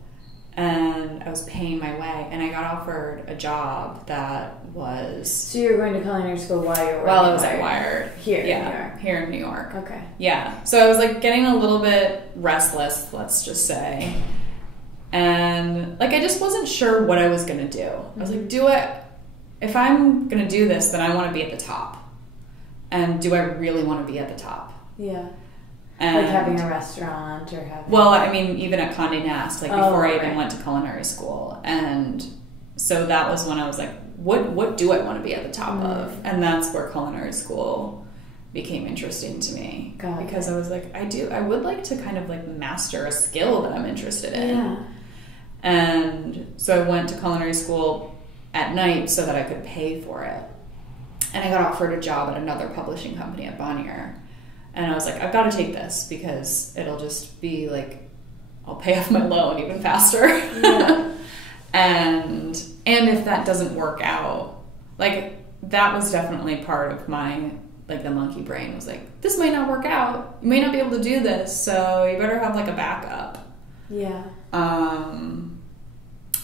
and I was paying my way, and I got offered a job that was... So you were going to culinary school while you were working? While I was at Wired. Here in New York? Here in New York. Okay. Yeah. So I was like getting a little bit restless, let's just say. And like I just wasn't sure what I was going to do. I was like, if I'm going to do this, then I want to be at the top. And do I really want to be at the top? Yeah. And, like having a restaurant or having... Well, I mean, even at Condé Nast, like before I even went to culinary school. And so that was when I was like, what do I want to be at the top of? And that's where culinary school became interesting to me. Because I was like, I would like to kind of like master a skill that I'm interested in. Yeah. And so I went to culinary school at night so that I could pay for it. And I got offered a job at another publishing company at Bonnier. And I was like, I've got to take this because it'll just be like, I'll pay off my loan even faster. Yeah. And if that doesn't work out, like that was definitely part of my, like the monkey brain was like, this might not work out. You may not be able to do this. So you better have like a backup. Yeah.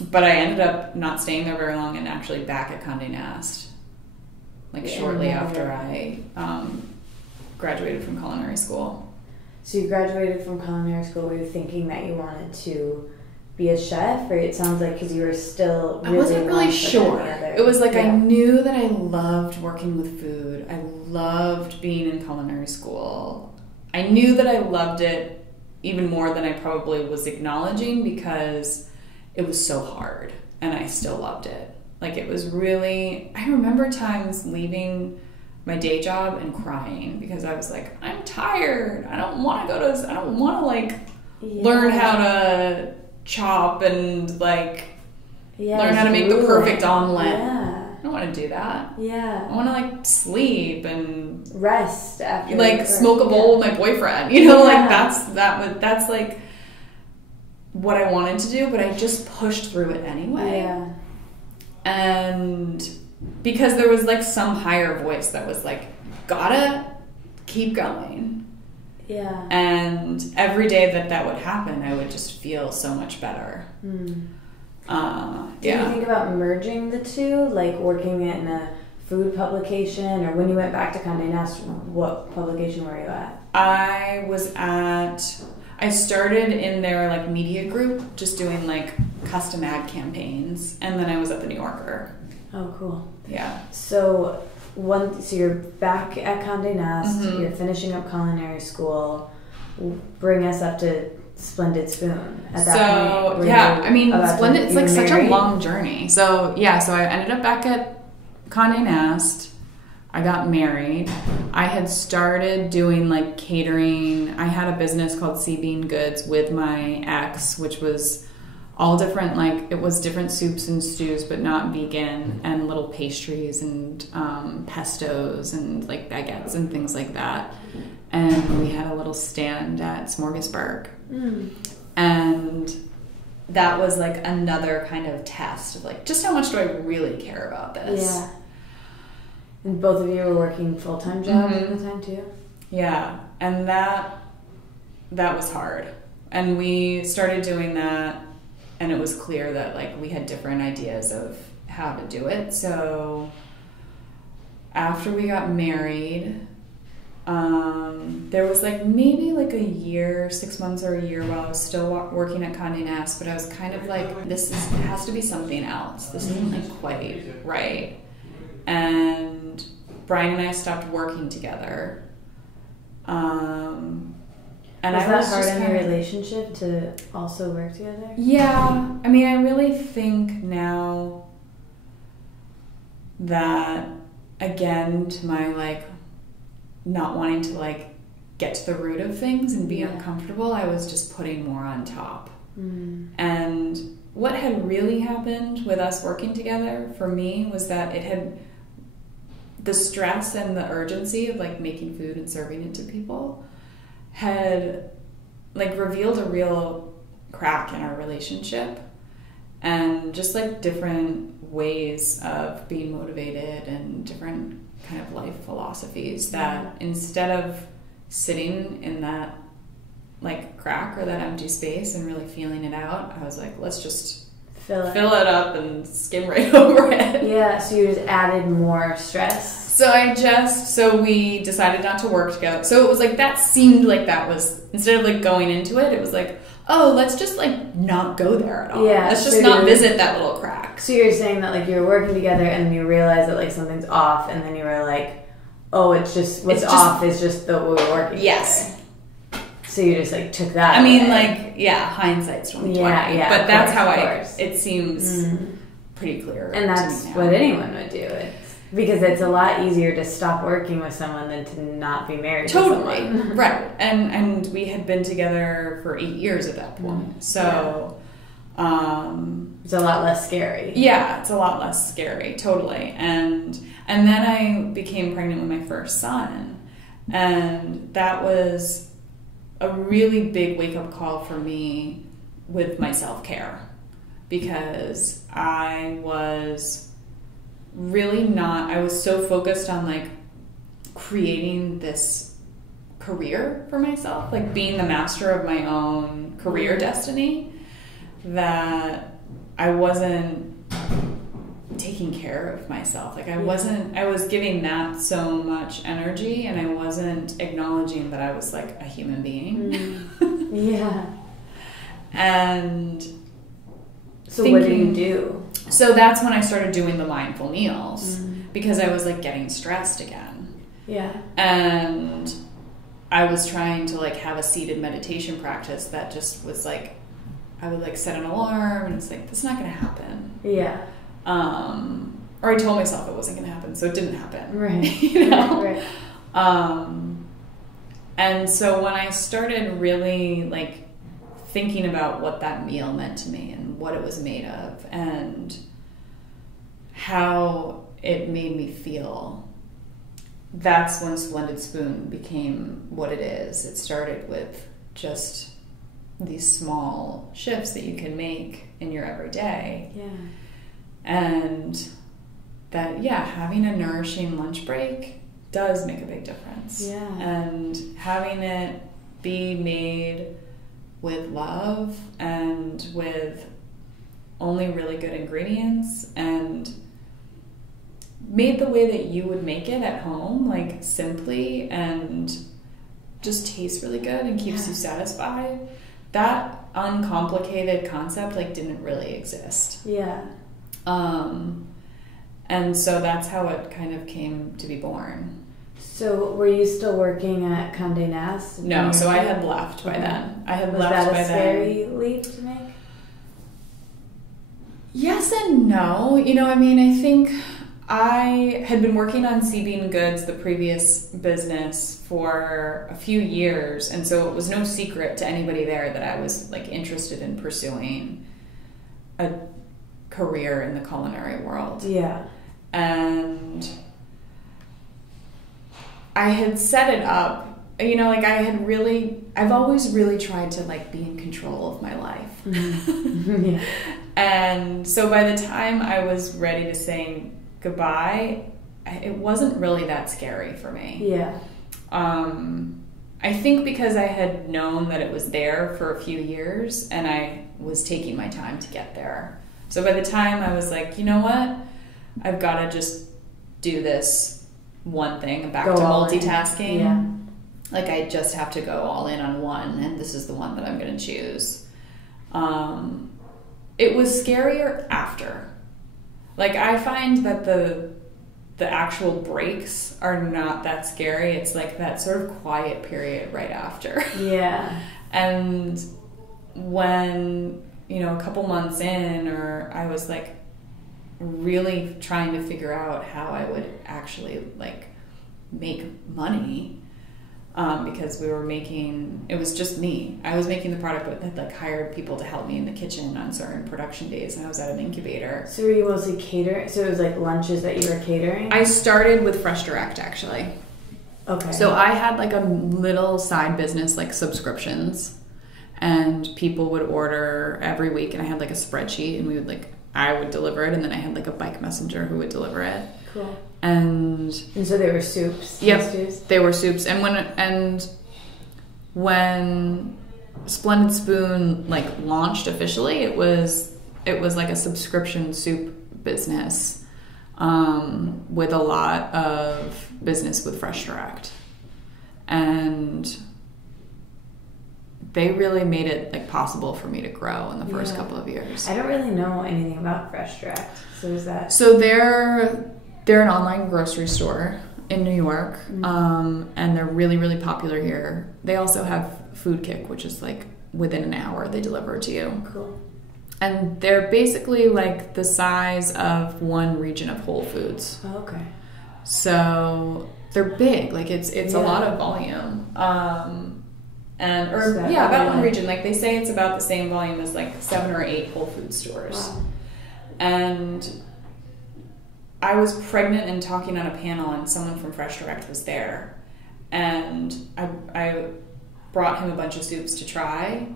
But I ended up not staying there very long and actually back at Condé Nast, like shortly after I, graduated from culinary school. So you graduated from culinary school, were you thinking that you wanted to be a chef? Or it sounds like because you were still really... I wasn't really sure. It was like I knew that I loved working with food. I loved being in culinary school. I knew that I loved it even more than I probably was acknowledging because it was so hard and I still loved it. Like it was really... I remember times leaving my day job and crying because I was like, I'm tired. I don't want to learn how to chop and like learn how to make the perfect omelet. Yeah. I don't want to do that. Yeah. I want to like sleep and rest after like smoke a bowl with my boyfriend. You know, like that's like what I wanted to do, but I just pushed through it anyway. Yeah. And because there was like some higher voice that was like, gotta keep going. Yeah. And every day that would happen, I would just feel so much better. Did you think about merging the two, like working in a food publication, or when you went back to Condé Nast, what publication were you at? I started in their like media group, just doing like custom ad campaigns, and then I was at the New Yorker. Oh, cool. Yeah. So you're back at Condé Nast, you're finishing up culinary school. Bring us up to Splendid Spoon at that point. Yeah, I mean, Splendid, it's like such a long journey. So I ended up back at Condé Nast. I got married. I had started doing like catering. I had a business called Sea Bean Goods with my ex, which was all different, like it was different soups and stews, but not vegan, and little pastries and pestos and like baguettes and things like that. And we had a little stand at Smorgasburg. And that was like another kind of test of like, just how much do I really care about this? Yeah. And both of you were working full-time jobs at the time too? Yeah. And that was hard. And we started doing that, and it was clear that like we had different ideas of how to do it. So after we got married, there was like maybe like a year, 6 months or a year while I was still working at Condé Nast, but I was kind of like, it has to be something else. This isn't like quite right. And Brian and I stopped working together. And was that hard in your relationship to also work together? Yeah. I mean, I really think now that, again, to my like not wanting to like get to the root of things and be uncomfortable, I was just putting more on top. And what had really happened with us working together for me was that the stress and the urgency of like making food and serving it to people had like revealed a real crack in our relationship, and just like different ways of being motivated and different kind of life philosophies that instead of sitting in that like crack or that empty space and really feeling it out, I was like, let's just fill it up and skim right over it. Yeah, so you just added more stress. So we decided not to work together. So it was like, that seemed like that was, instead of like going into it, it was like, oh, let's just like not go there at all. Yeah, let's just not visit that little crack. So you're saying that like you were working together and then you realized that like something's off, and then you were like, oh, it's just off is just the way we're working together. So you just like took that. I mean, like, yeah, hindsight's 20/20. Yeah, but that's how it seems pretty clear. And that's what anyone would do. Because it's a lot easier to stop working with someone than to not be married to someone. Right. And we had been together for 8 years at that point. So it's a lot less scary. Yeah, it's a lot less scary, totally. And then I became pregnant with my first son. And that was a really big wake-up call for me with my self-care. Because I was so focused on like creating this career for myself, like being the master of my own career destiny, that I wasn't taking care of myself. Like I was giving that so much energy, and I wasn't acknowledging that I was like a human being. Yeah. And so what did you do? So that's when I started doing the mindful meals, because I was like getting stressed again. Yeah. And I was trying to like have a seated meditation practice that just was like, I would like set an alarm and it's like, that's not going to happen. Yeah. Or I told myself it wasn't going to happen, so it didn't happen. Right. You know? Right. And so when I started really like thinking about what that meal meant to me and what it was made of and how it made me feel, that's when Splendid Spoon became what it is. It started with just these small shifts that you can make in your everyday. Yeah. And that, having a nourishing lunch break does make a big difference. Yeah. And having it be made with love and with only really good ingredients and made the way that you would make it at home, like simply, and just tastes really good and keeps you satisfied. That uncomplicated concept like didn't really exist. Yeah. And so that's how it kind of came to be born. So were you still working at Condé Nast? No, so I had left by then. I had left by then. Was that a scary leap to make? Yes and no. You know, I mean, I think I had been working on Sea Bean Goods, the previous business, for a few years, and so it was no secret to anybody there that I was like interested in pursuing a career in the culinary world. Yeah. And I had set it up, you know, like I've always really tried to like be in control of my life. Mm-hmm. Yeah. And so by the time I was ready to say goodbye, it wasn't really that scary for me. Yeah. I think because I had known that it was there for a few years and I was taking my time to get there. So by the time I was like, you know what, I've got to just do this one thing, back to multitasking. Yeah. Like, I just have to go all in on one, and this is the one that I'm going to choose. It was scarier after. Like, I find that the actual breaks are not that scary. It's like that sort of quiet period right after. Yeah. And when, you know, a couple months in, or I was like really trying to figure out how I would actually like make money, because we were making, it was just me. I was making the product, but had like hired people to help me in the kitchen on certain production days, and I was at an incubator. So were you mostly catering? So it was like lunches that you were catering? I started with Fresh Direct, actually. Okay. So I had like a little side business, like subscriptions, and people would order every week, and I had like a spreadsheet, and we would like, I would deliver it, and then I had like a bike messenger who would deliver it. Cool. And so they were soups? Yep, they were soups. And when Splendid Spoon like launched officially, it was like a subscription soup business, with a lot of business with Fresh Direct. And they really made it like possible for me to grow in the first couple of years. I don't really know anything about Fresh Direct. So is that? So they're an online grocery store in New York, and they're really, really popular here. They also have Food Kick, which is like within an hour they deliver it to you. Cool. And they're basically like the size of one region of Whole Foods. Oh, okay. So they're big. Like it's a lot of volume. About one region. Like they say it's about the same volume as like 7 or 8 Whole Food stores. Wow. And I was pregnant and talking on a panel, and someone from Fresh Direct was there. And I brought him a bunch of soups to try.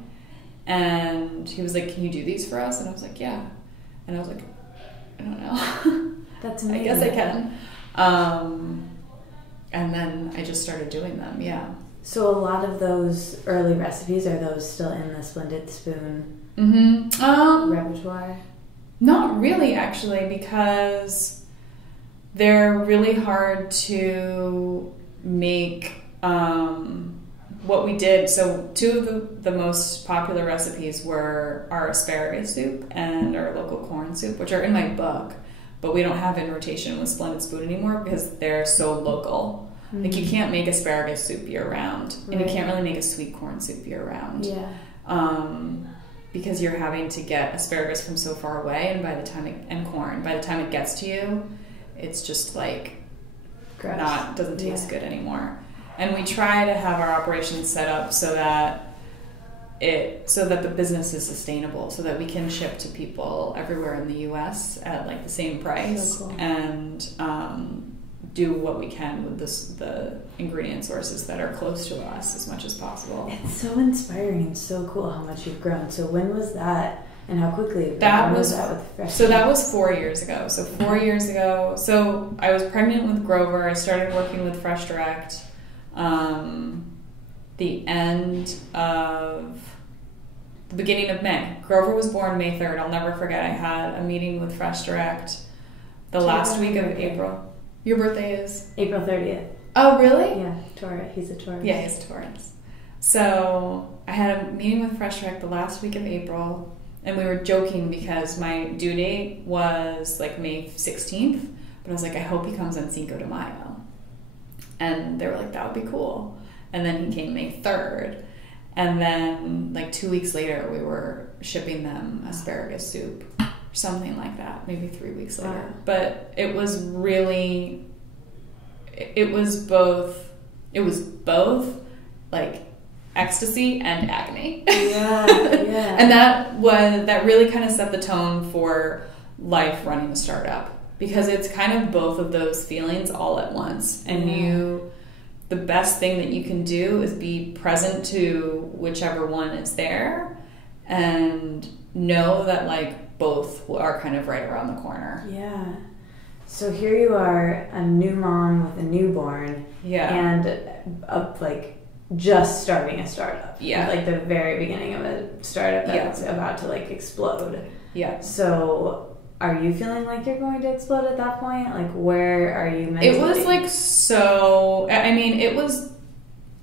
And he was like, "Can you do these for us?" And I was like, "Yeah." And I was like, "I don't know." That's amazing. I guess I can. And then I just started doing them, yeah. So a lot of those early recipes, are those still in the Splendid Spoon repertoire? Not really, actually, because they're really hard to make. What we did, so 2 of the most popular recipes were our asparagus soup and our local corn soup, which are in my book, but we don't have in rotation with Splendid Spoon anymore because they're so local. Mm-hmm. Like, you can't make asparagus soup year-round, and you can't really make a sweet corn soup year-round. Yeah. Because you're having to get asparagus from so far away, and by the time it gets to you, it's just like gross. Doesn't taste good anymore. And we try to have our operations set up so that the business is sustainable, so that we can ship to people everywhere in the U.S. at like the same price. So cool. And do what we can with the ingredient sources that are close to us as much as possible. It's so inspiring and so cool how much you've grown. So when was that, and how quickly? That was with Fresh? So that was 4 years ago. So 4 years ago. So I was pregnant with Grover. I started working with Fresh Direct. The beginning of May. Grover was born May 3rd. I'll never forget. I had a meeting with Fresh Direct the last week of April. Your birthday is? April 30th. Oh, really? Yeah, Taurus. He's a Taurus. Yeah, he's a Taurus. So I had a meeting with Fresh Direct the last week of April, and we were joking because my due date was like May 16th, but I was like, I hope he comes on Cinco de Mayo. And they were like, that would be cool. And then he came May 3rd. And then like 2 weeks later, we were shipping them asparagus soup. Something like that, maybe 3 weeks later. Wow. But it was really, it was both like ecstasy and agony. Yeah, yeah. And that really kind of set the tone for life running a startup, because it's kind of both of those feelings all at once. And the best thing that you can do is be present to whichever one is there, and know that like both are kind of right around the corner. Yeah. So here you are, a new mom with a newborn. Yeah. And like just starting a startup. Yeah. Like the very beginning of a startup that's about to like explode. Yeah. So are you feeling like you're going to explode at that point? Like, where are you mentally? It was like so, I mean, it was,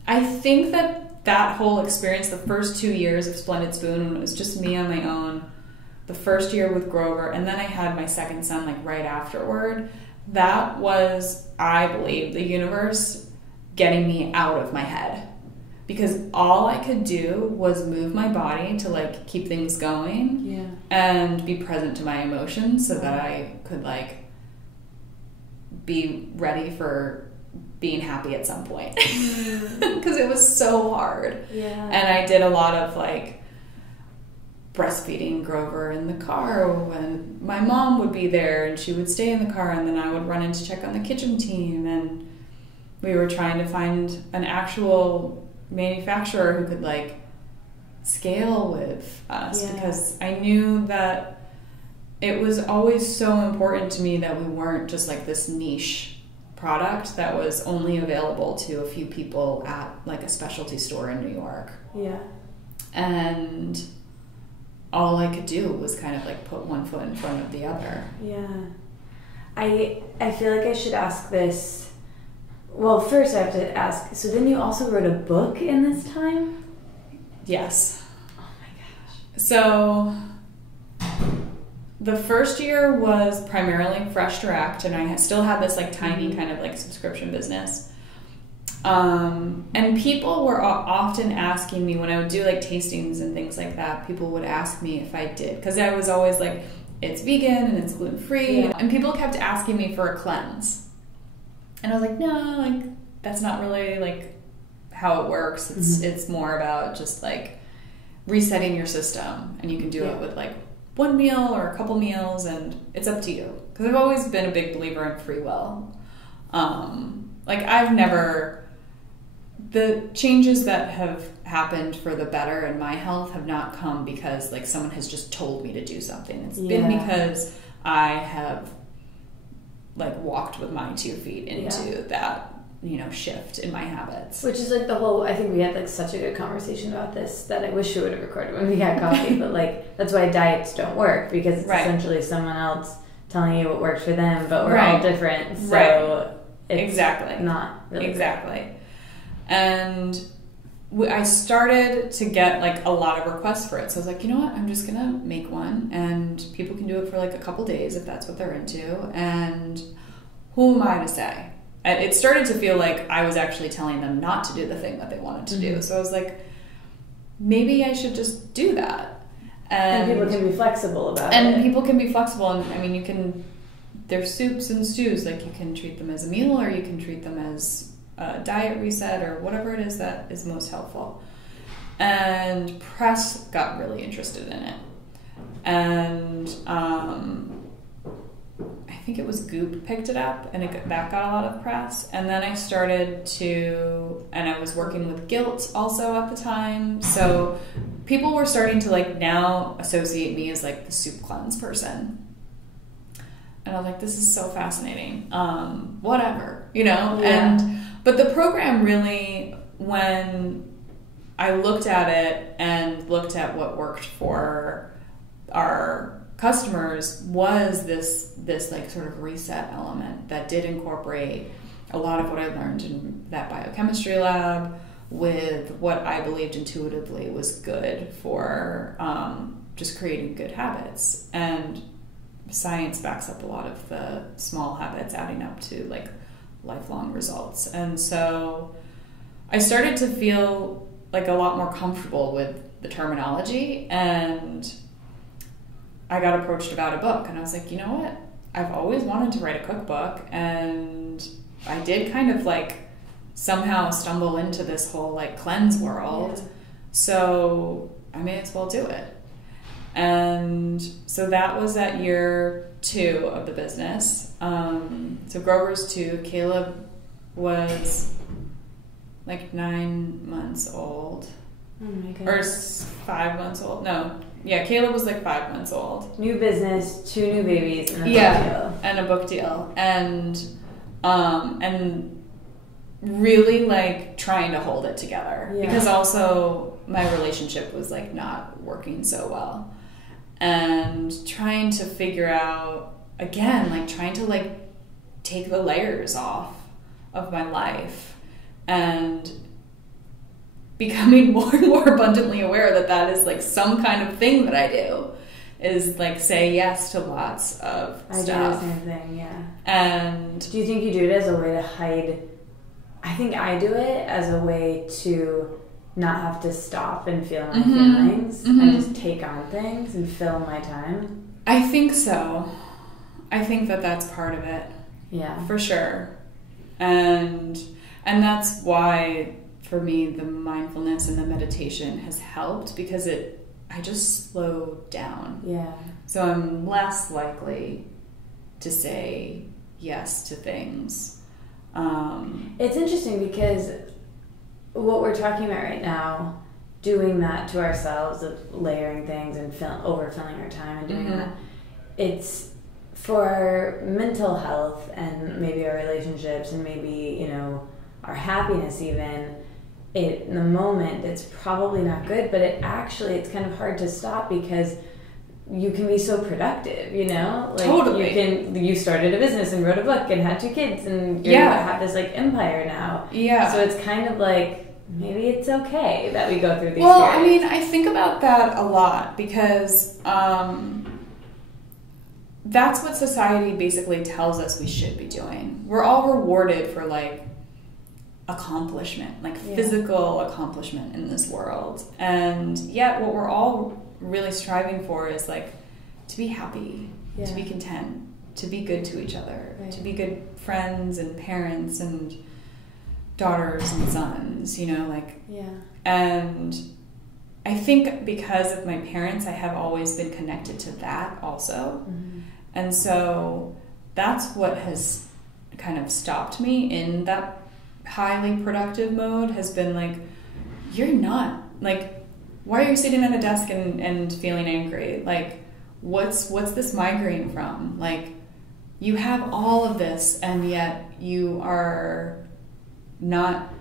I think that whole experience, the first 2 years of Splendid Spoon, when it was just me on my own, the first year with Grover, and then I had my second son like right afterward, that was, I believe, the universe getting me out of my head. Because all I could do was move my body to like keep things going and be present to my emotions so that I could like be ready for being happy at some point. Because it was so hard. And I did a lot of like breastfeeding Grover in the car when my mom would be there, and she would stay in the car, and then I would run in to check on the kitchen team, and we were trying to find an actual manufacturer who could like scale with us, because I knew that it was always so important to me that we weren't just like this niche product that was only available to a few people at like a specialty store in New York. And all I could do was kind of like put one foot in front of the other. I feel like I should ask this. Well, first I have to ask, so then you also wrote a book in this time? Yes. Oh my gosh. So the first year was primarily Fresh Direct, and I still had this like tiny kind of like subscription business. And people were often asking me when I would do like tastings and things like that, people would ask me if I did, because I was always like, it's vegan and it's gluten-free. And people kept asking me for a cleanse. And I was like, no, like that's not really like how it works. It's more about just like resetting your system, and you can do it with like one meal or a couple meals, and it's up to you. Because I've always been a big believer in free will. Like the changes that have happened for the better in my health have not come because like someone has just told me to do something. It's been because I have like walked with my 2 feet into that, you know, shift in my habits. Which is like the whole, I think we had like such a good conversation about this that I wish we would have recorded when we had coffee, but like that's why diets don't work, because it's essentially someone else telling you what works for them, but we're all different. So it's not really great. And I started to get like a lot of requests for it. So I was like, you know what, I'm just gonna make one, and people can do it for like a couple days if that's what they're into, and who am I to say? And it started to feel like I was actually telling them not to do the thing that they wanted to do. So I was like, maybe I should just do that. And people can be flexible about it. And people can be flexible, and I mean, there's soups and stews, like you can treat them as a meal, or you can treat them as a diet reset, or whatever it is that is most helpful. And press got really interested in it. And I think it was Goop picked it up, and that got a lot of press. And then I started and I was working with Guilt also at the time. So people were starting to like now associate me as like the soup cleanse person. And I was like, this is so fascinating. Whatever, you know? But the program really, when I looked at it and looked at what worked for our customers, was this like sort of reset element that did incorporate a lot of what I learned in that biochemistry lab with what I believed intuitively was good for just creating good habits. And science backs up a lot of the small habits adding up to like lifelong results. And so I started to feel like a lot more comfortable with the terminology, and I got approached about a book, and I was like, you know what? I've always wanted to write a cookbook, and I did kind of like somehow stumble into this whole like cleanse world. So I may as well do it. And so that was at year 2 of the business. So Grover's 2, Caleb was like 9 months old. Oh my goodness. Or 5 months old. No. Yeah, Caleb was like 5 months old. New business, 2 new babies, and a book deal. And a book deal. And really like trying to hold it together. Because also my relationship was like not working so well. and trying to figure out, again, like trying to like take the layers off of my life and becoming more and more abundantly aware that that is like some kind of thing that I do, is like say yes to lots of stuff. I do the same thing, yeah. And do you think you do it as a way to hide? I think I do it as a way to not have to stop and feel my feelings and just take on things and fill my time. I think so. I think that that's part of it. Yeah. For sure. And that's why for me the mindfulness and the meditation has helped, because I just slow down. Yeah. So I'm less likely to say yes to things. It's interesting because what we're talking about right now, doing that to ourselves, of layering things and overfilling our time and doing that, it's for our mental health and maybe our relationships and maybe, you know, our happiness even. In the moment, it's probably not good, but it's kind of hard to stop because you can be so productive, you know? Like, totally. You started a business and wrote a book and had 2 kids and you have this like empire now. Yeah. So it's kind of like, maybe it's okay that we go through these Well, periods. I mean, I think about that a lot because that's what society basically tells us we should be doing. We're all rewarded for like accomplishment, like physical accomplishment in this world. And yet what we're all really striving for is like to be happy, to be content, to be good to each other, to be good friends and parents and daughters and sons, you know, like, and I think because of my parents, I have always been connected to that also. And so that's what has kind of stopped me in that highly productive mode, has been like, you're not, like, why are you sitting at a desk and feeling angry? Like, what's this migraine from? Like, you have all of this and yet you are not,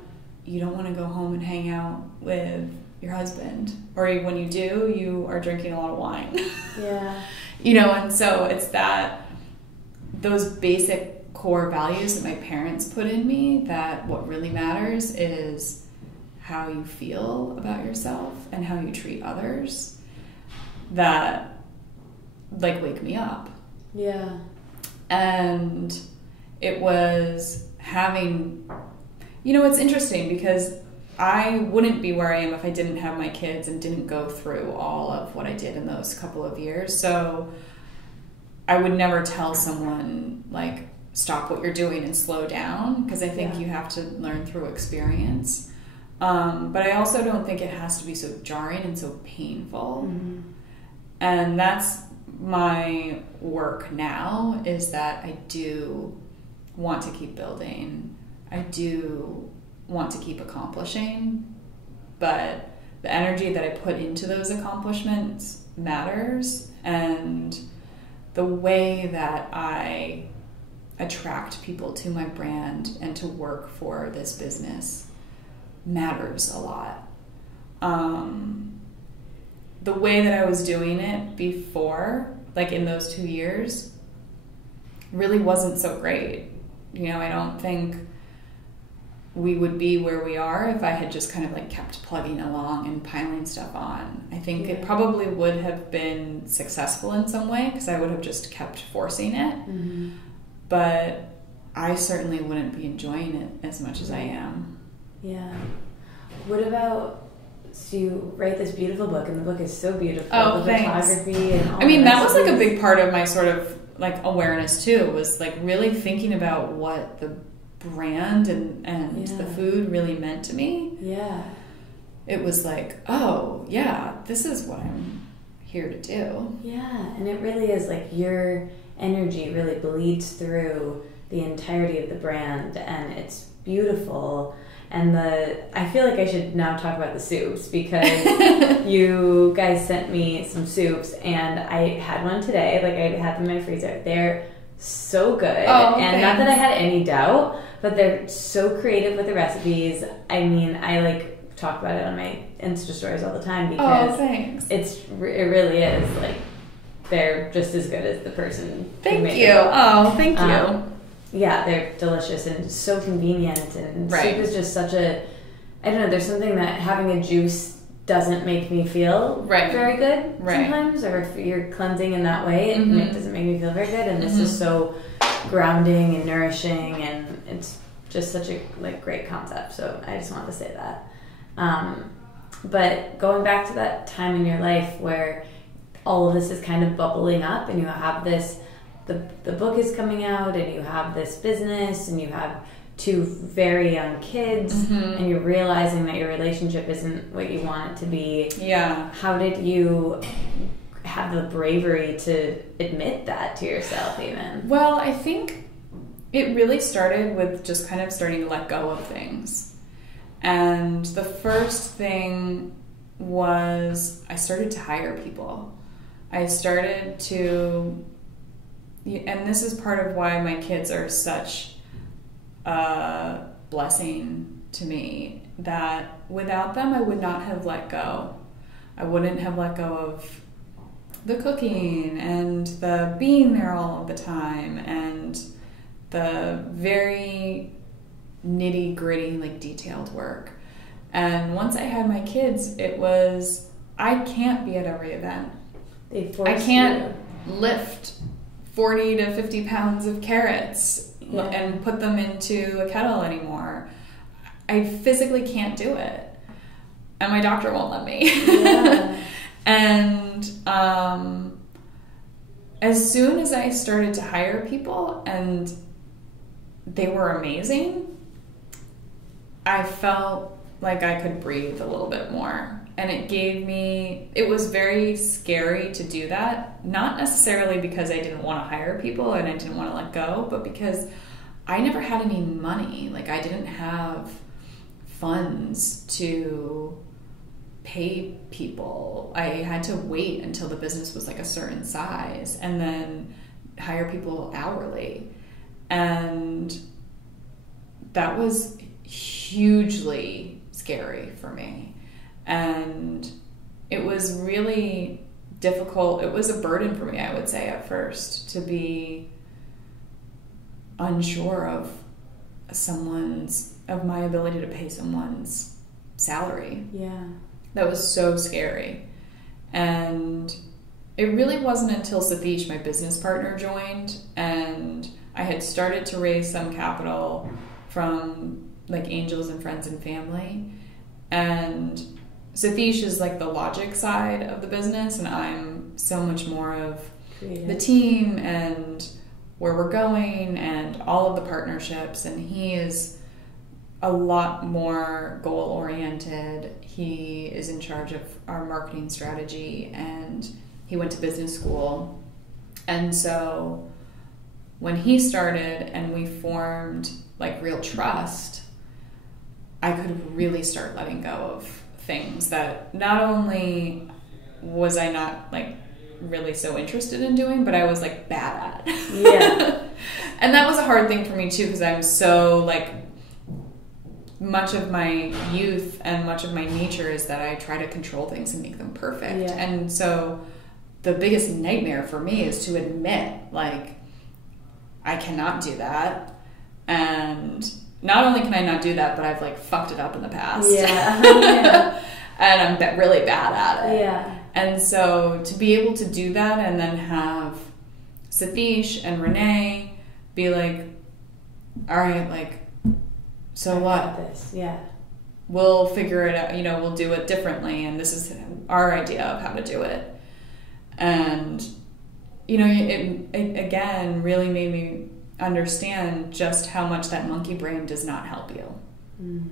you don't want to go home and hang out with your husband, or when you do, you are drinking a lot of wine. You know, and so it's that, those basic core values that my parents put in me, that what really matters is how you feel about yourself and how you treat others, that like wake me up. And it was having, you know, it's interesting because I wouldn't be where I am if I didn't have my kids and didn't go through all of what I did in those couple of years. So I would never tell someone like, stop what you're doing and slow down, because I think you have to learn through experience. But I also don't think it has to be so jarring and so painful. And that's my work now, is that I do want to keep building. I do want to keep accomplishing, but the energy that I put into those accomplishments matters, and the way that I attract people to my brand and to work for this business matters a lot. The way that I was doing it before, like in those 2 years, really wasn't so great. You know, I don't think we would be where we are if I had just kind of like kept plugging along and piling stuff on. I think it probably would have been successful in some way because I would have just kept forcing it. But I certainly wouldn't be enjoying it as much as I am. What about, so you write this beautiful book, and the book is so beautiful. Oh, the thanks. Photography and all. I mean, that was like a big part of my sort of like awareness too, was like really thinking about what the brand and the food really meant to me. It was like, oh yeah, this is what I'm here to do. And it really is like your energy really bleeds through the entirety of the brand, and it's beautiful. And I feel like I should now talk about the soups, because you guys sent me some soups, and I had one today. Like, I had them in my freezer. They're so good. And thanks. Not that I had any doubt, but they're so creative with the recipes. I mean, I like talk about it on my Insta stories all the time, because thanks. it really is like they're just as good as the person. Thank you. Oh, thank you. Yeah, they're delicious and so convenient, and right. soup is just such a, I don't know, there's something that having a juice doesn't make me feel very good sometimes, or if you're cleansing in that way, it doesn't make me feel very good, and this is so grounding and nourishing, and it's just such a great concept, so I just wanted to say that. But going back to that time in your life where all of this is kind of bubbling up, and you have this, the book is coming out, and you have this business, and you have 2 very young kids, and you're realizing that your relationship isn't what you want it to be. Yeah. How did you have the bravery to admit that to yourself even? Well, I think it really started with just kind of starting to let go of things. And the first thing was I started to hire people. I started to, and this is part of why my kids are such a blessing to me, that without them I would not have let go. I wouldn't have let go of the cooking and the being there all of the time and the very nitty gritty, detailed work. And once I had my kids, it was, I can't be at every event. I can't lift 40 to 50 pounds of carrots and put them into a kettle anymore. I physically can't do it. And my doctor won't let me. Yeah. And as soon as I started to hire people and they were amazing, I felt like I could breathe a little bit more. And it was very scary to do that. Not necessarily because I didn't want to hire people and I didn't want to let go, but because I never had any money. I didn't have funds to pay people. I had to wait until the business was a certain size and then hire people hourly. And that was hugely scary for me. And it was really difficult. It was a burden for me, I would say, at first, to be unsure of my ability to pay someone's salary. Yeah. That was so scary. And it really wasn't until Satish, my business partner, joined, and I had started to raise some capital from angels and friends and family. And Satish is the logic side of the business, and I'm so much more of the team and where we're going and all of the partnerships. And he is a lot more goal-oriented. He is in charge of our marketing strategy, and he went to business school. And so when he started and we formed real trust, I could really start letting go of things that not only was I not really so interested in doing, but I was bad at. Yeah. And that was a hard thing for me too, because I'm so much of my youth and much of my nature is that I try to control things and make them perfect. Yeah. And so the biggest nightmare for me is to admit I cannot do that. And not only can I not do that, but I've fucked it up in the past. Yeah. Yeah. And I'm really bad at it. Yeah. And so to be able to do that and then have Satish and Renee be all right, so what? This. Yeah. We'll figure it out, we'll do it differently, and this is our idea of how to do it. And, it again really made me understand just how much that monkey brain does not help you.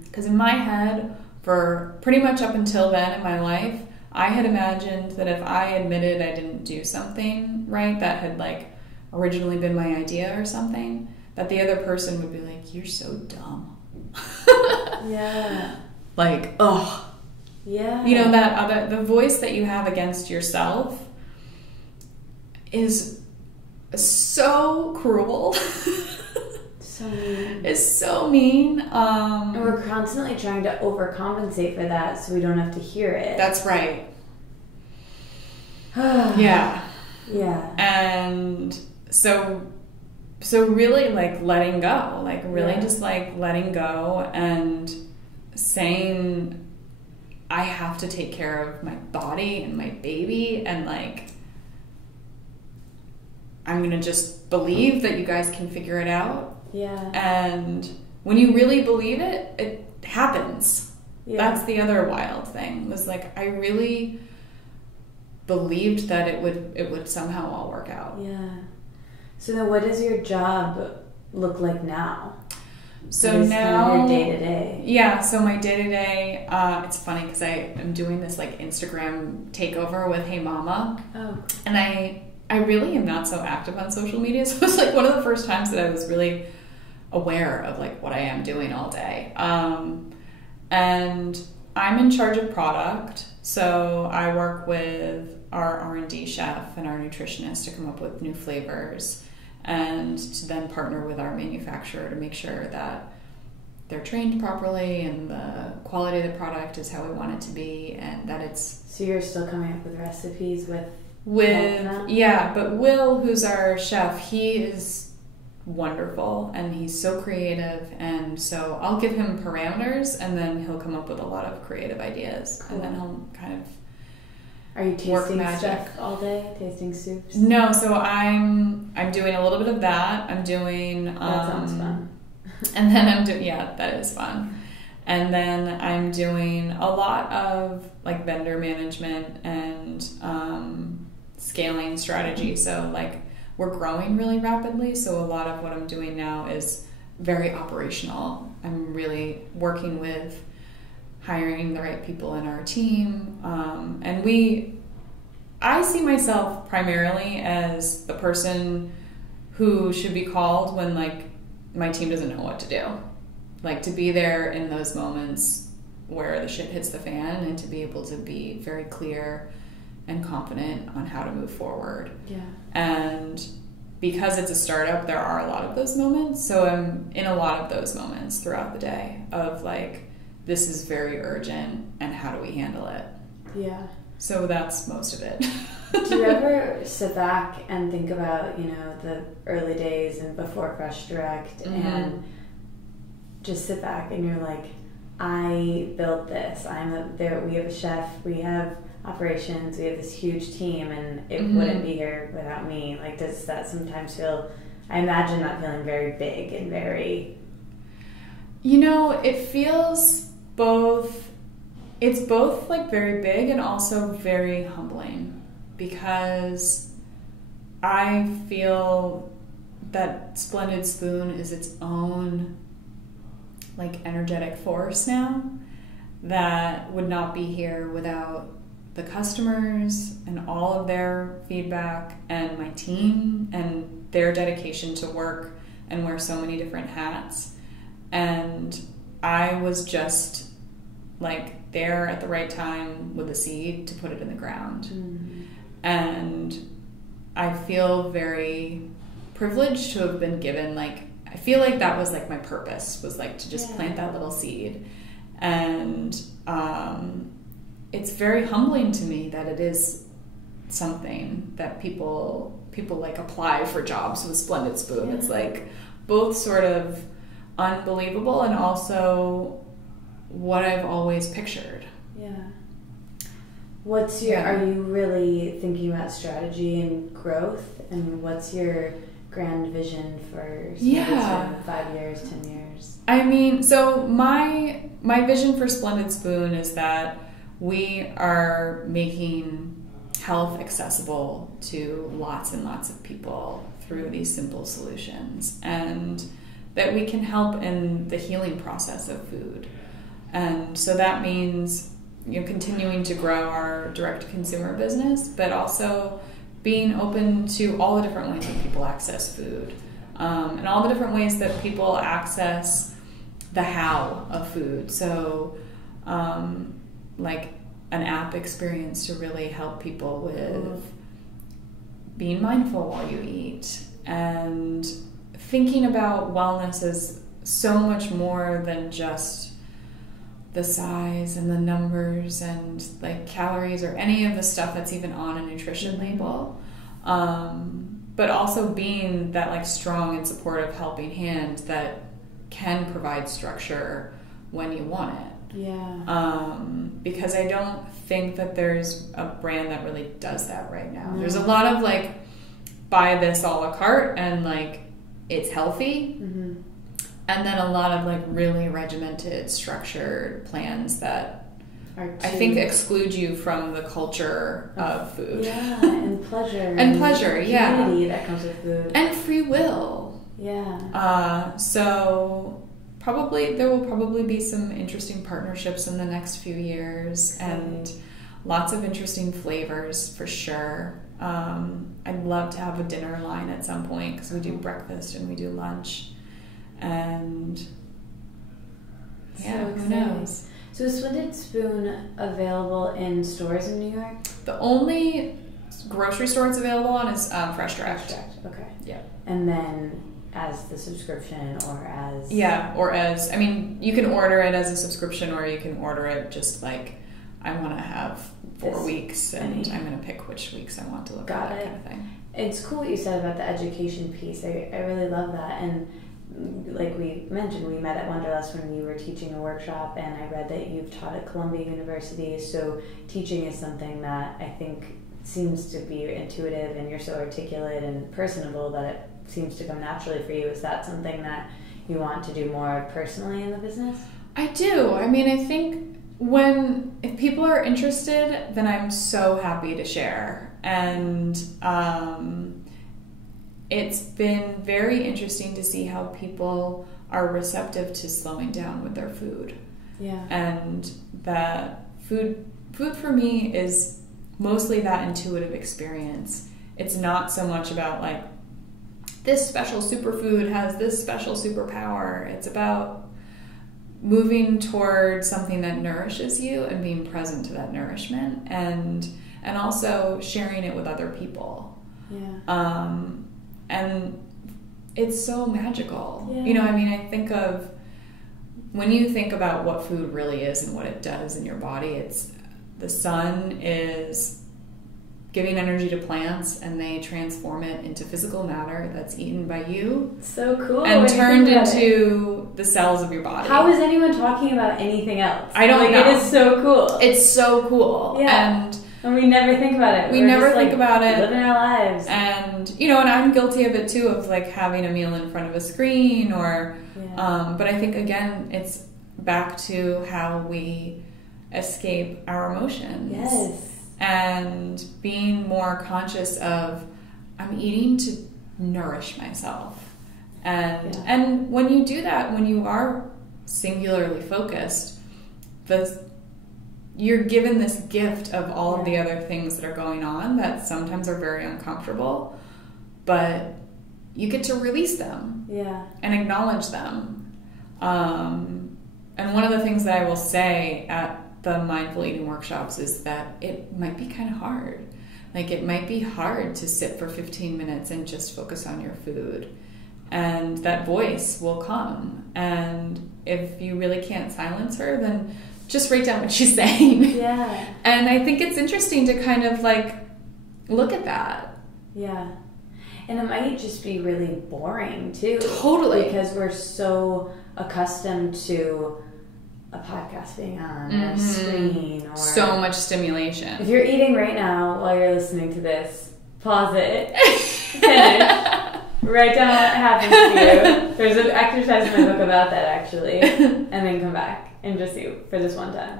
Because in my head, for pretty much up until then in my life, I had imagined that if I admitted I didn't do something right that had originally been my idea or something, that the other person would be you're so dumb. Yeah. Oh. Yeah. That the voice that you have against yourself is so cruel. So mean. It's so mean. And we're constantly trying to overcompensate for that so we don't have to hear it. That's right. Yeah. Yeah. And so really like letting go, like really just like letting go and saying, I have to take care of my body and my baby, and like I'm gonna just believe that you guys can figure it out. Yeah. And when you really believe it, it happens. Yeah. That's the other wild thing, was like I really believed that it would somehow all work out. Yeah. So then what does your job look like now? So now, your day-to-day. Yeah, so my day-to-day, it's funny because I am doing this like Instagram takeover with Hey Mama. Oh. And I really am not so active on social media. So it's like one of the first times that I was really aware of like what I am doing all day. And I'm in charge of product. So I work with our R&D chef and our nutritionist to come up with new flavors, and to then partner with our manufacturer to make sure that they're trained properly and the quality of the product is how we want it to be, and that it's... So you're still coming up with recipes with yeah, but Will, who's our chef, he is wonderful and he's so creative, and so I'll give him parameters and then he'll come up with a lot of creative ideas. Cool. And then he'll kind of... Are you tasting stuff all day? Tasting soups? No, so I'm doing a little bit of that. I'm doing... that sounds fun. And then I'm doing... Yeah, that is fun. And then I'm doing a lot of like vendor management and scaling strategy. So like we're growing really rapidly. So a lot of what I'm doing now is very operational. I'm really working with hiring the right people in our team. I see myself primarily as the person who should be called when like my team doesn't know what to do. Like to be there in those moments where the shit hits the fan, and to be able to be very clear and confident on how to move forward. Yeah. And because it's a startup, there are a lot of those moments. So I'm in a lot of those moments throughout the day of like, this is very urgent and how do we handle it? Yeah. So that's most of it. Do you ever sit back and think about, the early days and before Fresh Direct, mm-hmm. and just sit back and you're like, I built this. We have a chef, we have operations, we have this huge team, and it mm-hmm. wouldn't be here without me. Like, does that sometimes feel, I imagine that feeling very big and very... it feels it's both like very big and also very humbling, because I feel that Splendid Spoon is its own like energetic force now that would not be here without the customers and all of their feedback, and my team and their dedication to work and wear so many different hats. And I was just like there at the right time with the seed to put it in the ground. Mm-hmm. And I feel very privileged to have been given, like, I feel like that was like my purpose, was like to just plant that little seed. And it's very humbling to me that it is something that people like apply for jobs with Splendid Spoon. It's like both sort of unbelievable and also what I've always pictured. Yeah. Are you really thinking about strategy and growth? And what's your grand vision for Splendid Spoon, 5 years, 10 years? I mean, so my vision for Splendid Spoon is that we are making health accessible to lots and lots of people through these simple solutions, and that we can help in the healing process of food. And so that means continuing to grow our direct-to-consumer business, but also being open to all the different ways that people access food, and all the different ways that people access the how of food. So like an app experience to really help people with being mindful while you eat, and thinking about wellness as so much more than just the size and the numbers and like calories or any of the stuff that's even on a nutrition label. But also being that like strong and supportive helping hand that can provide structure when you want it. Yeah. Because I don't think that there's a brand that really does that right now. There's a lot of like, buy this a la carte and like it's healthy. Mm-hmm. And then a lot of like really regimented, structured plans that I think exclude you from the culture of food. Yeah, and pleasure. And pleasure, yeah. Community that comes with food. And free will. Yeah. So there will probably be some interesting partnerships in the next few years and lots of interesting flavors for sure. I'd love to have a dinner line at some point because we do breakfast and we do lunch. And yeah, who knows? So is Splendid Spoon available in stores in New York? The only grocery store it's available on is Fresh Direct. Okay. Yeah. And then as the subscription or as... Yeah, or as... I mean, you can order it as a subscription or you can order it just like, I want to have 4 weeks and I'm going to pick which weeks I want to look at, that kind of thing. It's cool what you said about the education piece. I really love that. And like we mentioned, we met at Wanderlust when you were teaching a workshop, and I read that you've taught at Columbia University, so teaching is something that I think seems to be intuitive, and you're so articulate and personable that it seems to come naturally for you. Is that something that you want to do more personally in the business? I do. I mean, I think if people are interested, then I'm so happy to share. And it's been very interesting to see how people are receptive to slowing down with their food. Yeah. And that food for me is mostly that intuitive experience. It's not so much about like, this special superfood has this special superpower. It's about moving towards something that nourishes you and being present to that nourishment and also sharing it with other people. Yeah. And it's so magical. Yeah. You know, I mean, I think of when you think about what food really is and what it does in your body, it's the sun is giving energy to plants and they transform it into physical matter that's eaten by you. So cool. And turned into the cells of your body. How is anyone talking about anything else? I don't know. It is so cool. It's so cool. Yeah. And we never think about it. We never think about it. Living our lives. And, you know, and I'm guilty of it too, of like having a meal in front of a screen or, but I think again, it's back to how we escape our emotions. Yes. And being more conscious of, I'm eating to nourish myself. And when you do that, when you are singularly focused, you're given this gift of all of the other things that are going on that sometimes are very uncomfortable, but you get to release them and acknowledge them. And one of the things that I will say at the mindful eating workshops is that it might be kind of hard. Like it might be hard to sit for 15 minutes and just focus on your food. And that voice will come. And if you really can't silence her, then just write down what she's saying. Yeah. And I think it's interesting to kind of like look at that. Yeah. And it might just be really boring too. Totally. Because we're so accustomed to a podcast being on or a screen or so much stimulation. If you're eating right now while you're listening to this, pause it, finish, write down what happens to you. There's an exercise in my book about that actually, and then come back and just see for this one time.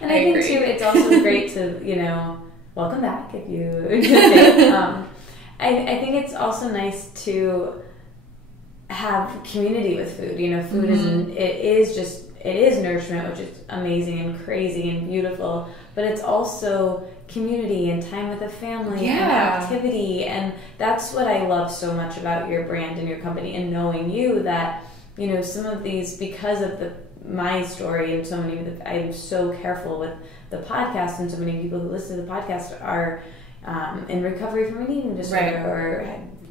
And I think too, it's also great to, you know, welcome back if you just I think it's also nice to have community with food. You know, food it is nourishment, which is amazing and crazy and beautiful, but it's also community and time with a family and activity. And that's what I love so much about your brand and your company and knowing you, that, you know, some of these, because of my story and so many of I'm so careful with the podcast, and so many people who listen to the podcast are in recovery from an eating disorder or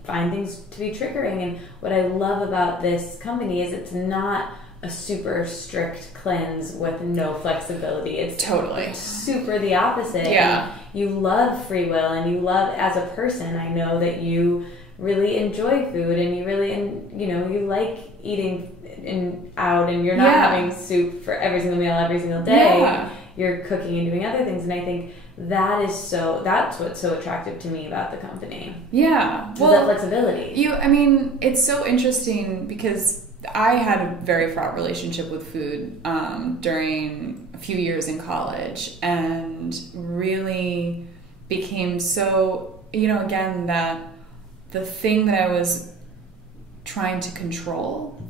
find things to be triggering. And what I love about this company is it's not a super strict cleanse with no flexibility. It's totally super the opposite. Yeah. And you love free will, and you love, as a person, I know that you really enjoy food, and you really, you like eating out, and you're not having soup for every single meal every single day. Yeah. You're cooking and doing other things, and I think that's what's so attractive to me about the company. Yeah. Well, that flexibility. It's so interesting because I had a very fraught relationship with food during a few years in college, and really became so, again, that the thing that I was trying to control,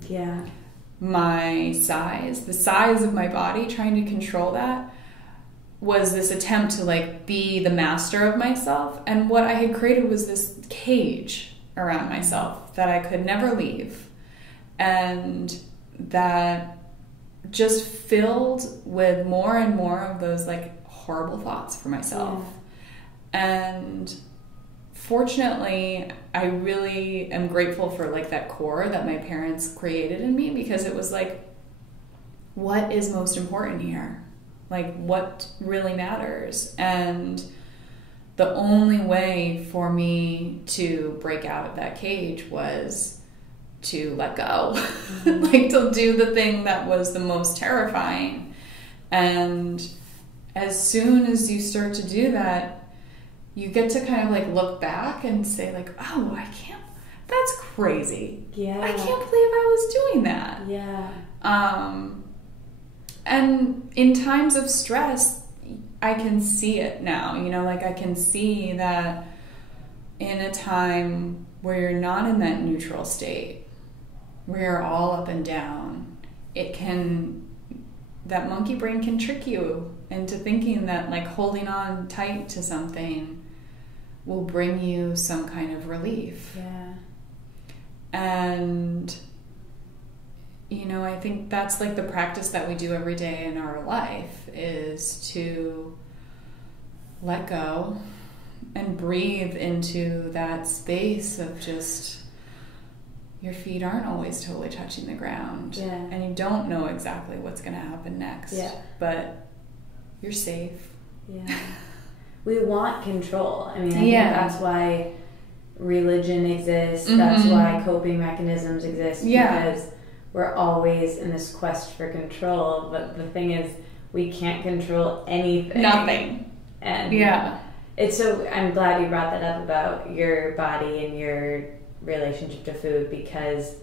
my size, the size of my body, trying to control that, was this attempt to be the master of myself. And what I had created was this cage around myself that I could never leave, and that just filled with more and more of those horrible thoughts for myself. And fortunately, I really am grateful for that core that my parents created in me, because it was what is most important here? What really matters? And the only way for me to break out of that cage was to let go, to do the thing that was the most terrifying. And as soon as you start to do that, you get to kind of look back and say oh, I can't, that's crazy. Yeah. I can't believe I was doing that. Yeah. And in times of stress, I can see it now, I can see that in a time where you're not in that neutral state, where you're all up and down, that monkey brain can trick you into thinking that holding on tight to something will bring you some kind of relief. Yeah. And I think that's the practice that we do every day in our life, is to let go and breathe into that space of just, your feet aren't always totally touching the ground. Yeah. And you don't know exactly what's going to happen next. Yeah. But you're safe. Yeah. We want control. I think that's why religion exists. Mm-hmm. That's why coping mechanisms exist. Because we're always in this quest for control. But the thing is, we can't control anything. Nothing. And it's so, I'm glad you brought that up about your body and your relationship to food, because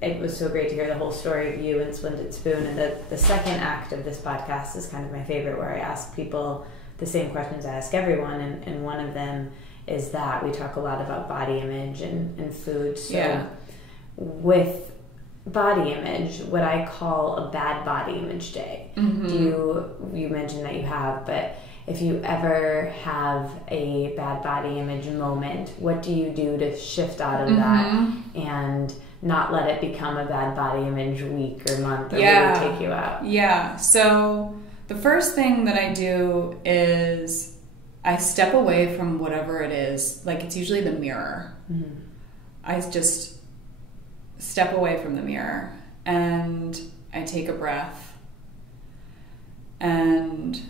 it was so great to hear the whole story of you and Splendid Spoon. And the second act of this podcast is kind of my favorite, where I ask people the same questions I ask everyone, and one of them is that we talk a lot about body image and food. So with body image, what I call a bad body image day. Mm-hmm. You mentioned that you have, but if you ever have a bad body image moment, what do you do to shift out of that and not let it become a bad body image week or month or really take you out? Yeah. So the first thing that I do is I step away from whatever it is. It's usually the mirror. Mm-hmm. I just step away from the mirror and I take a breath and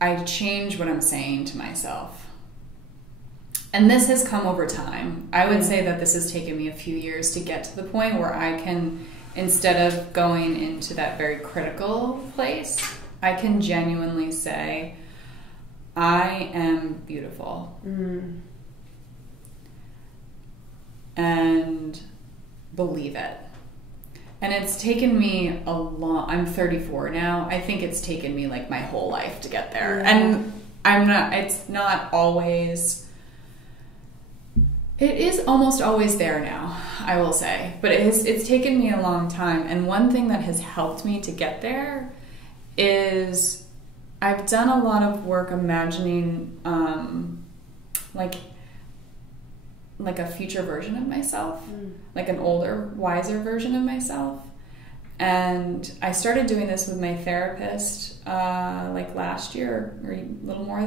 I change what I'm saying to myself. And this has come over time. I would say that this has taken me a few years to get to the point where I can, instead of going into that very critical place, I can genuinely say, I am beautiful. Mm. And believe it. And it's taken me I'm 34 now. I think it's taken me my whole life to get there. Yeah. And it's not always, it is almost always there now, I will say. But it's taken me a long time. And one thing that has helped me to get there is I've done a lot of work imagining a future version of myself, an older, wiser version of myself. And I started doing this with my therapist last year or a little more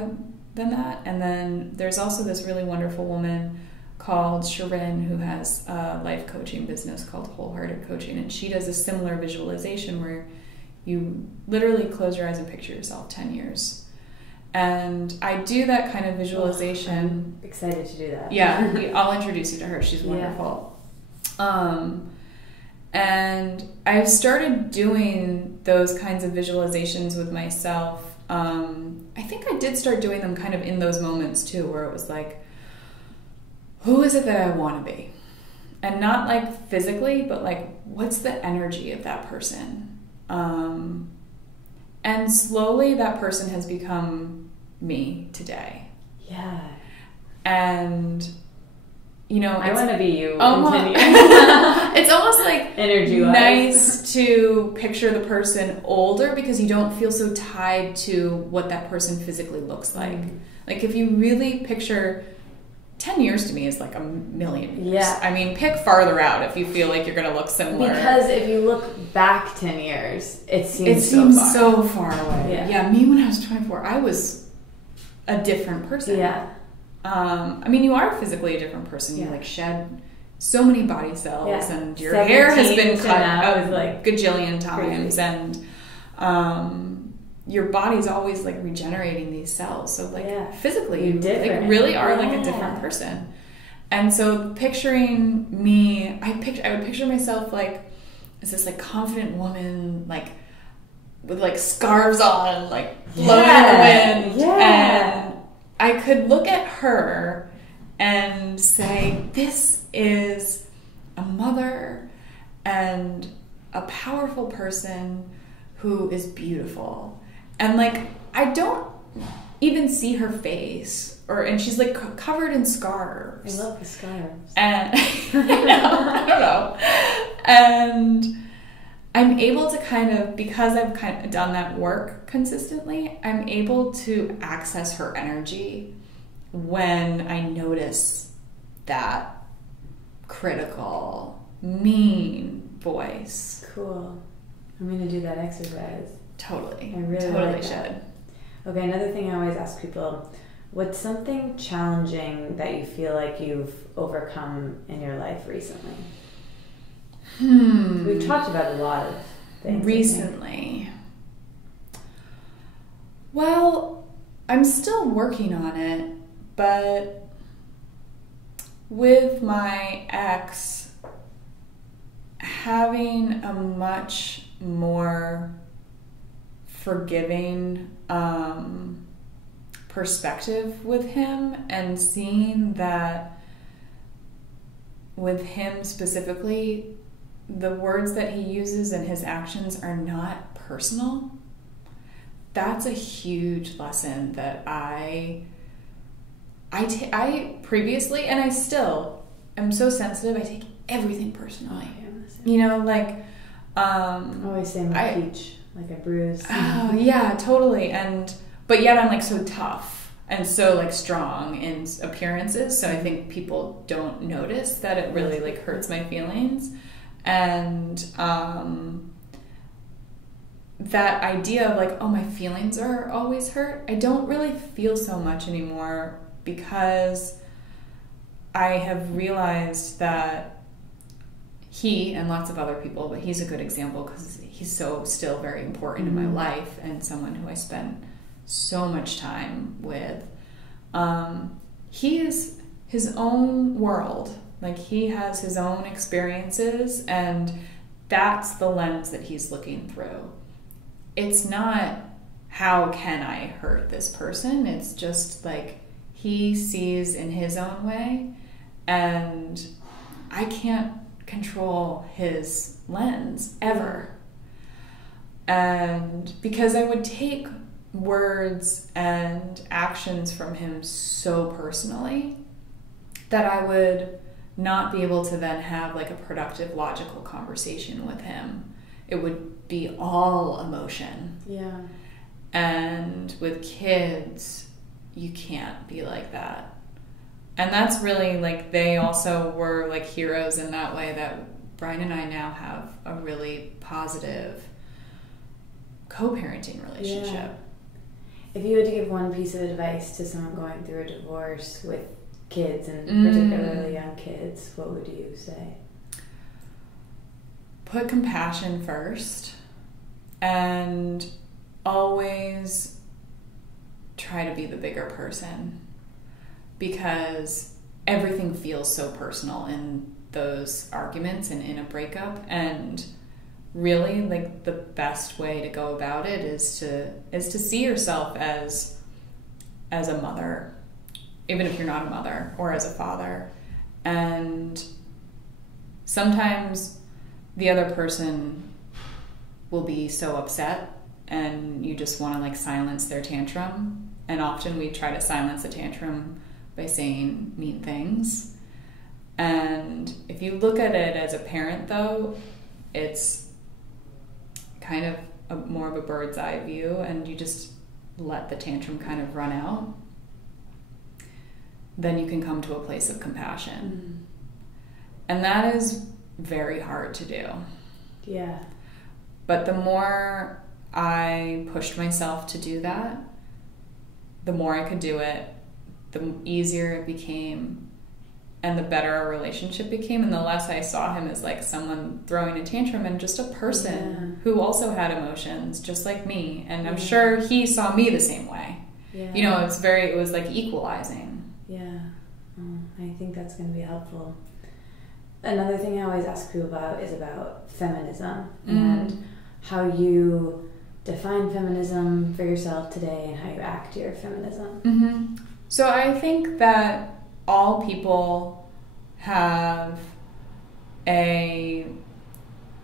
than that. And then there's also this really wonderful woman called Sharon, who has a life coaching business called Wholehearted Coaching, and she does a similar visualization where you literally close your eyes and picture yourself 10 years. And I do that kind of visualization. I'm excited to do that. Yeah, I'll introduce you to her. She's wonderful. And I've started doing those kinds of visualizations with myself. I think I did start doing them kind of in those moments too, where it was like, who is it that I want to be? And not like physically, but like, what's the energy of that person? And slowly that person has become me today. Yeah. And, you know, I want to be you. It's almost like energy-wise. Nice to picture the person older because you don't feel so tied to what that person physically looks like. Like if you really picture 10 years to me is like a million years. Yeah. I mean, pick farther out if you feel like you're going to look similar. Because if you look back 10 years, it seems so far away. Yeah, me when I was 24, I was a different person. Yeah. I mean, you are physically a different person. You like shed so many body cells, and your hair has been cut out like gajillion times, crazy. And your body's always like regenerating these cells. So like physically, you like really are like a different person. And so picturing me, I would picture myself like as this like confident woman, like with like scarves on, like blowing in the wind, and I could look at her and say, this is a mother and a powerful person who is beautiful. And like, I don't even see her face, and she's like covered in scarves. I love the scarves. And I don't know. And I'm able to kind of, because I've kind of done that work consistently, I'm able to access her energy when I notice that critical, mean voice. Cool. I'm going to do that exercise. Totally. I really totally should. That. Okay, another thing I always ask people, what's something challenging that you feel like you've overcome in your life recently? We've talked about a lot of things recently. Well, I'm still working on it, but with my ex, having a much more forgiving perspective with him, and seeing that with him specifically, the words that he uses and his actions are not personal. That's a huge lesson that I previously, and I still am so sensitive, I take everything personally. You know, like I always say my peach, like a bruise. Oh yeah, totally. But yet I'm like so tough and so like strong in appearances, so I think people don't notice that it really like hurts my feelings. And that idea of like, oh, my feelings are always hurt, I don't really feel so much anymore, because I have realized that he, and lots of other people, but he's a good example because he's so still very important in my life, and someone who I spend so much time with. He is his own world. Like, he has his own experiences, and that's the lens that he's looking through. It's not, how can I hurt this person? It's just like, he sees in his own way, and I can't control his lens ever. And because I would take words and actions from him so personally that I would not be able to then have like a productive, logical conversation with him. It would be all emotion. Yeah. And with kids, you can't be like that. And that's really like, they also were like heroes in that way, that Brian and I now have a really positive co-parenting relationship. Yeah. If you had to give one piece of advice to someone going through a divorce with kids, and particularly young kids, what would you say? Put compassion first, and always try to be the bigger person, because everything feels so personal in those arguments and in a breakup. And really, like, the best way to go about it is to see yourself as a mother, even if you're not a mother, or as a father. And sometimes the other person will be so upset and you just want to like silence their tantrum. And often we try to silence a tantrum by saying mean things. And if you look at it as a parent, though, it's kind of more of a bird's eye view, and you just let the tantrum kind of run out. Then you can come to a place of compassion. And that is very hard to do. Yeah. But the more I pushed myself to do that, the more I could do it, the easier it became, and the better our relationship became. And the less I saw him as like someone throwing a tantrum, and just a person who also had emotions just like me. And I'm sure he saw me the same way. Yeah. You know, it was like equalizing. Yeah. I think that's going to be helpful. Another thing I always ask people about is about feminism and how you define feminism for yourself today and how you act your feminism. So I think that all people have a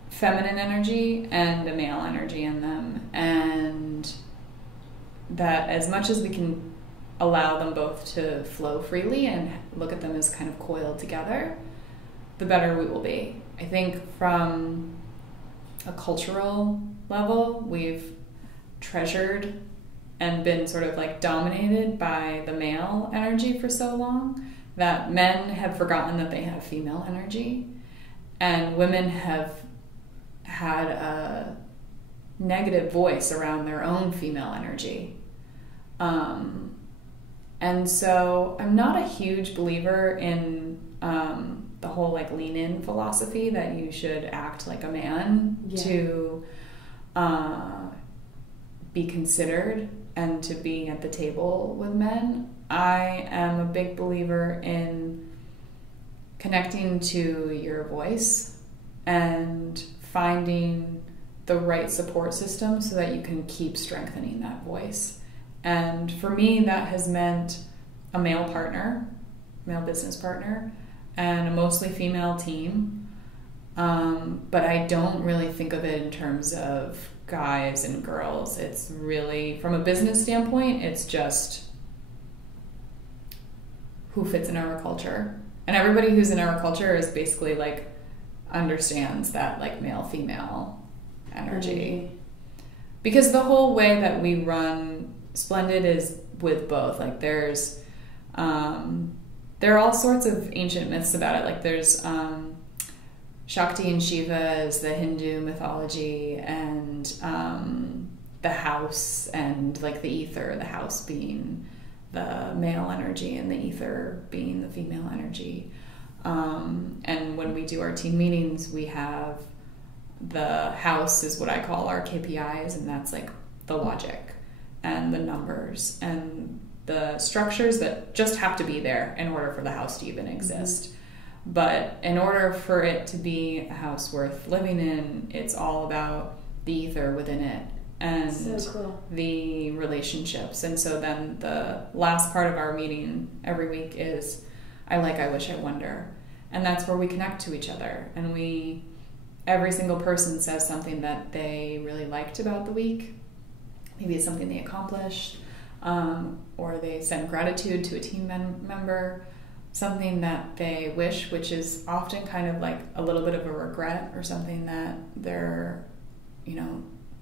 feminine energy and a male energy in them, and that as much as we can allow them both to flow freely and look at them as kind of coiled together, the better we will be. I think from a cultural level, we've treasured and been sort of like dominated by the male energy for so long that men have forgotten that they have female energy, and women have had a negative voice around their own female energy. And so I'm not a huge believer in the whole like lean in philosophy that you should act like a man to be considered and to be at the table with men. I am a big believer in connecting to your voice and finding the right support system so that you can keep strengthening that voice. And for me, that has meant a male business partner, and a mostly female team. But I don't really think of it in terms of guys and girls. It's really, from a business standpoint, it's just who fits in our culture. And everybody who's in our culture is basically like understands that like male-female energy. Because the whole way that we run Splendid is with both. Like there are all sorts of ancient myths about it. Like there's Shakti and Shiva is the Hindu mythology, and the house and like the ether, the house being the male energy and the ether being the female energy. And when we do our team meetings, we have the house is what I call our KPIs, and that's like the logic and the numbers and the structures that just have to be there in order for the house to even exist. But in order for it to be a house worth living in, it's all about the ether within it and the relationships. And so then the last part of our meeting every week is I like, I wish, I wonder. And that's where we connect to each other. And every single person says something that they really liked about the week. Maybe it's something they accomplished, or they send gratitude to a team member, something that they wish, which is often kind of like a little bit of a regret or something that they're,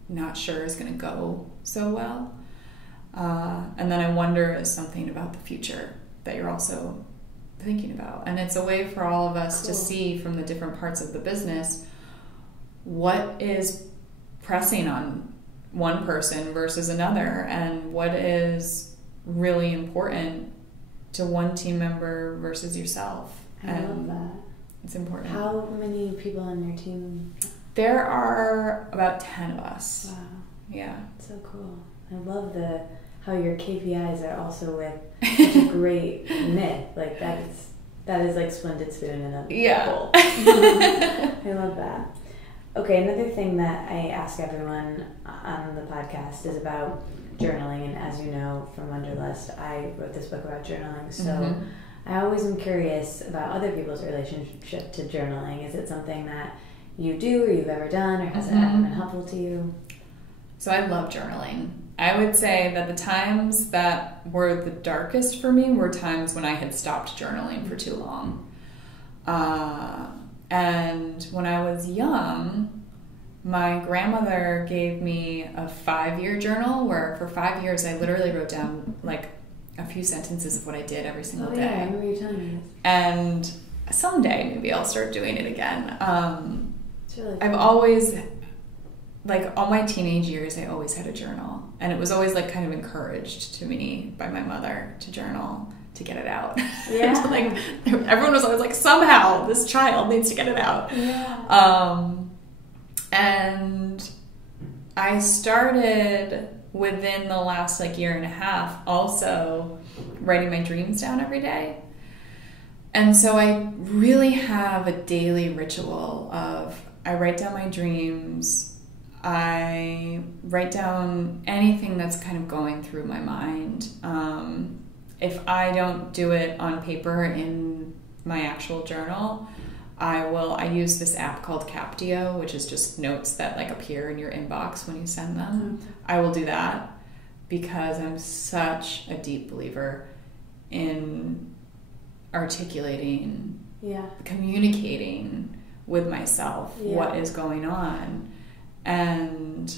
not sure is going to go so well. And then I wonder is something about the future that you're also thinking about. And it's a way for all of us to see from the different parts of the business what is pressing on one person versus another, and what is really important to one team member versus yourself. I love that. It's important. How many people on your team? There are about 10 of us. Wow. Yeah. So cool. I love how your KPIs are also with such a great myth. Like that is like Splendid Spoon in a bowl. I love that. Okay, another thing that I ask everyone on the podcast is about journaling, and as you know from Wonderlust, I wrote this book about journaling, so I always am curious about other people's relationship to journaling. Is it something that you do or you've ever done, or has it ever been helpful to you? So I love journaling. I would say that the times that were the darkest for me were times when I had stopped journaling for too long. And when I was young, my grandmother gave me a 5-year journal where for 5 years I literally wrote down like a few sentences of what I did every single day. Yeah, I remember you telling me this. And someday maybe I'll start doing it again. It's really I've always, like all my teenage years, I always had a journal. And it was always like kind of encouraged to me by my mother to journal, to get it out. Yeah. Like everyone was always like, somehow this child needs to get it out. Yeah. And I started within the last like year and a half also writing my dreams down every day. And so I really have a daily ritual of I write down my dreams, I write down anything that's kind of going through my mind. If I don't do it on paper in my actual journal, I use this app called Captio, which is just notes that like appear in your inbox when you send them. I will do that because I'm such a deep believer in articulating, communicating with myself what is going on. And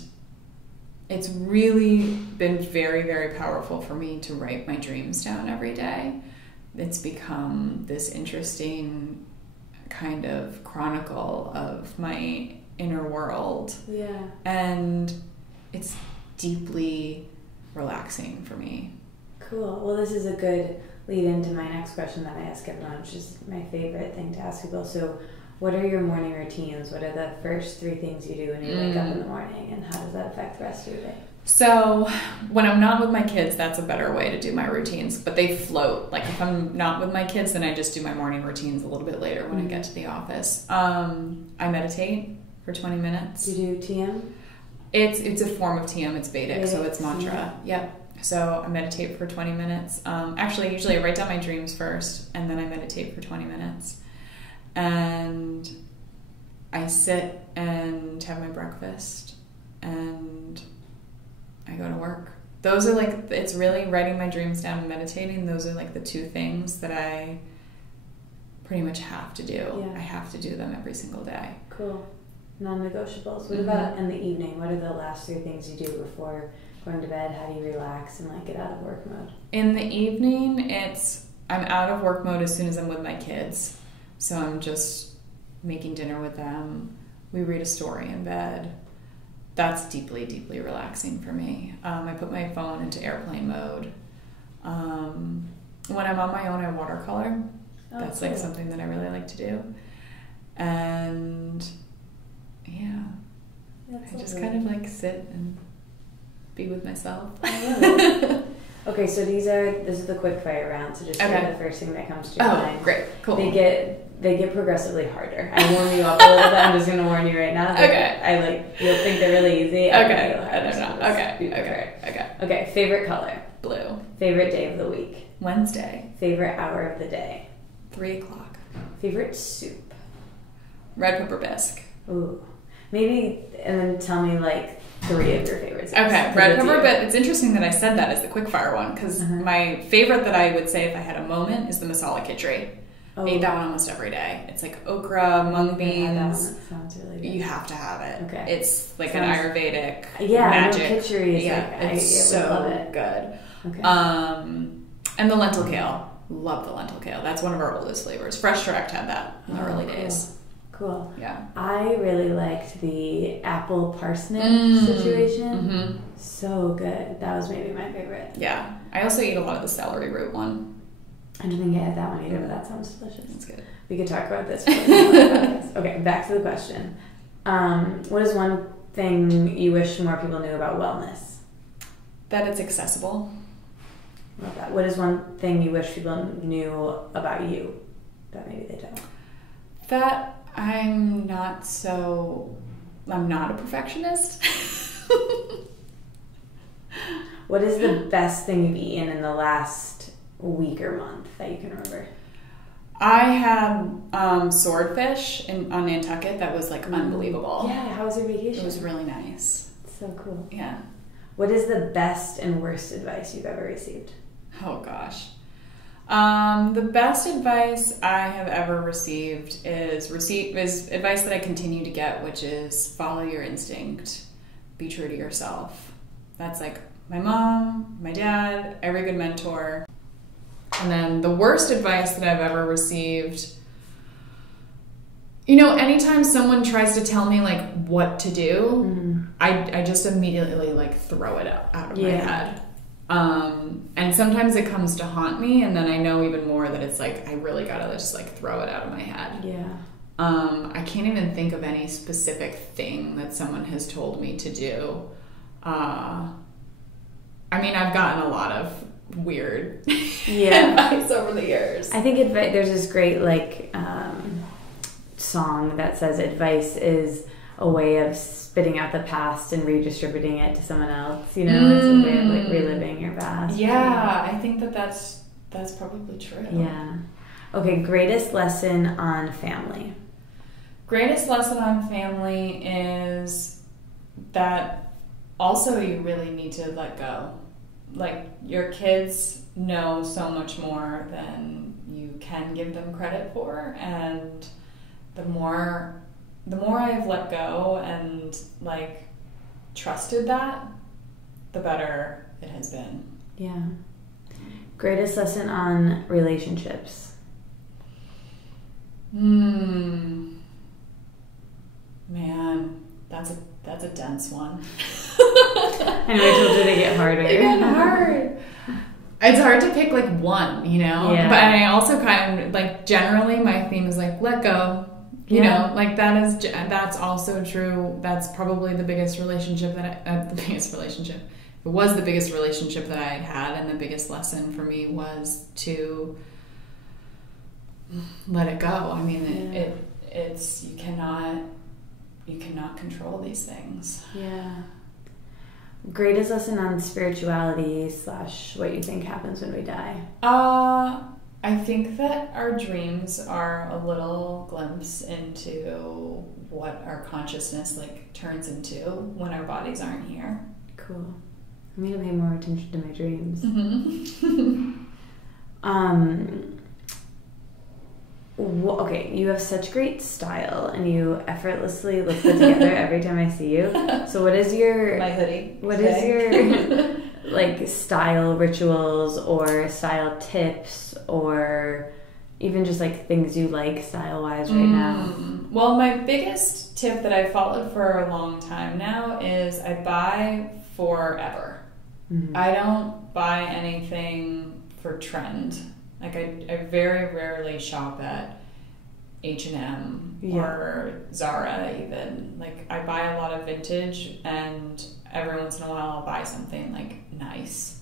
it's really been very, very powerful for me to write my dreams down every day. It's become this interesting kind of chronicle of my inner world. Yeah. And it's deeply relaxing for me. Cool. Well, this is a good lead into my next question that I ask everyone, which is my favorite thing to ask people. So what are your morning routines? What are the first 3 things you do when you wake up in the morning, and how does that affect the rest of your day? So when I'm not with my kids, that's a better way to do my routines, but they float. Like if I'm not with my kids, then I just do my morning routines a little bit later when I get to the office. I meditate for 20 minutes. Do you do TM? It's a form of TM. It's Vedic, so it's mantra. Yep. So I meditate for 20 minutes. Actually, usually I write down my dreams first, and then I meditate for 20 minutes. And I sit and have my breakfast, and I go to work. Those are like, it's really writing my dreams down and meditating. Those are like the 2 things that I pretty much have to do. Yeah. I have to do them every single day. Cool. Non-negotiables. What about in the evening? What are the last 3 things you do before going to bed? How do you relax and like get out of work mode? In the evening, I'm out of work mode as soon as I'm with my kids. So I'm just making dinner with them. We read a story in bed. That's deeply, deeply relaxing for me. I put my phone into airplane mode. When I'm on my own, I watercolor. That's cool. Like something that I really like to do. And yeah, I just kind of like sit and be with myself. I love it. Okay, so this is the quick fire round. So just share the first thing that comes to your mind. Oh, great, cool. They get progressivly harder. I warm you up a little bit. I'm just gonna warn you right now. Okay. You'll think they're really easy. Okay. Okay. Favorite color? Blue. Favorite day of the week? Wednesday. Favorite hour of the day? 3:00. Favorite soup? Red pepper bisque. Ooh. Maybe, and then tell me like 3 of your favorites. Okay, red pepper, but it's interesting that I said that as the quickfire one, because my favorite that I would say if I had a moment is the masala khichdi. I eat that one almost every day. It's like okra, mung beans. That sounds really good. You have to have it. Okay. It's like an Ayurvedic magic. Khichdi is it's so good. Okay. And the lentil kale. Love the lentil kale. That's one of our oldest flavors. Fresh Direct had that in the early days. Cool. Yeah. I really liked the apple parsnip situation. So good. That was maybe my favorite. Yeah. I also eat a lot of the celery root one. I don't think I had that one either, but that sounds delicious. That's good. We could talk about this. Okay, back to the question. What is one thing you wish more people knew about wellness? That it's accessible. Love that. What is one thing you wish people knew about you that maybe they don't? That I'm not a perfectionist. What is the best thing you've eaten in the last week or month that you can remember? I had swordfish on Nantucket that was like unbelievable. Yeah, how was your vacation? It was really nice. So cool. Yeah. What is the best and worst advice you've ever received? Oh gosh. The best advice I have ever received is advice that I continue to get, which is follow your instinct, be true to yourself. That's like my mom, my dad, every good mentor. And then the worst advice that I've ever received, anytime someone tries to tell me like what to do, I just immediately like throw it out of my head. And sometimes it comes to haunt me, and then I know even more that it's like I really gotta just like throw it out of my head. Yeah. I can't even think of any specific thing that someone has told me to do. I've gotten a lot of weird advice over the years. I think there's this great song that says advice is a way of spitting out the past and redistributing it to someone else. It's a way of like reliving your past. Yeah, I think that's probably true. Yeah. Okay, greatest lesson on family. Greatest lesson on family is that also you really need to let go. Like, your kids know so much more than you can give them credit for, and the more I've let go and like trusted that, the better it has been. Yeah. Greatest lesson on relationships. Man, that's a dense one. And Rachel, did it get harder? It got hard. It's hard to pick like one, Yeah. But I also kind of like generally my theme is like let go. That's also true. That's probably the biggest relationship It was the biggest relationship that I had, and the biggest lesson for me was to let it go. It's you cannot control these things. Yeah. Greatest lesson on spirituality / what you think happens when we die. I think that our dreams are a little glimpse into what our consciousness like turns into when our bodies aren't here. Cool. I'm going to pay more attention to my dreams. Okay, you have such great style, and you effortlessly look put together every time I see you. So what is your... My hoodie. What is your... like style rituals or style tips or even just like things you like style-wise right now? Well, my biggest tip that I've followed for a long time now is I buy forever. I don't buy anything for trend. Like I very rarely shop at H&M or Zara even. Like I buy a lot of vintage, and every once in a while I'll buy something like nice.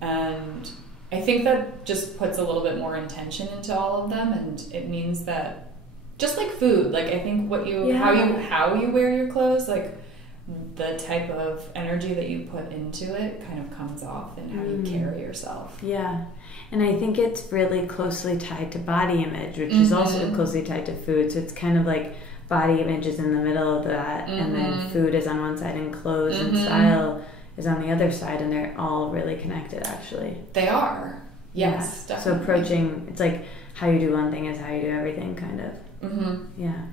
And I think that just puts a little bit more intention into all of them, and it means that just like food, like I think how you wear your clothes, like the type of energy that you put into it kind of comes off in how you carry yourself. Yeah. And I think it's really closely tied to body image, which is also closely tied to food. So it's kind of like body image is in the middle of that, and then food is on one side, and clothes and style is on the other side, and they're all really connected, actually. They are. Yes, yeah. definitely. So approaching, it's like how you do one thing is how you do everything, kind of. Yeah.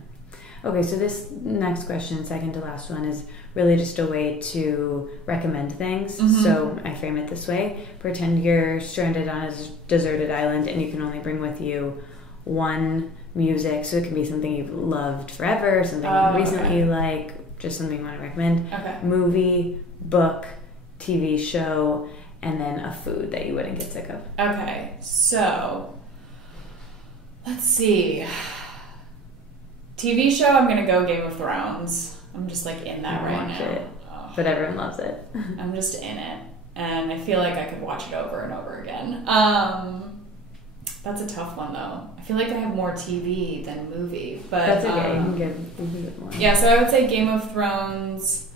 Okay, so this next question, second to last one, is really just a way to recommend things. So I frame it this way. Pretend you're stranded on a deserted island, and you can only bring with you one music. So it can be something you've loved forever, something you recently like, just something you want to recommend. Okay. Movie, book, TV show, and then a food that you wouldn't get sick of. Okay, so let's see. TV show, I'm gonna go Game of Thrones. I'm just like in that right now. It, but everyone loves it. I'm just in it, and I feel like I could watch it over and over again. That's a tough one though. I feel like I have more TV than movie, but that's okay. You can give more. Yeah, so I would say Game of Thrones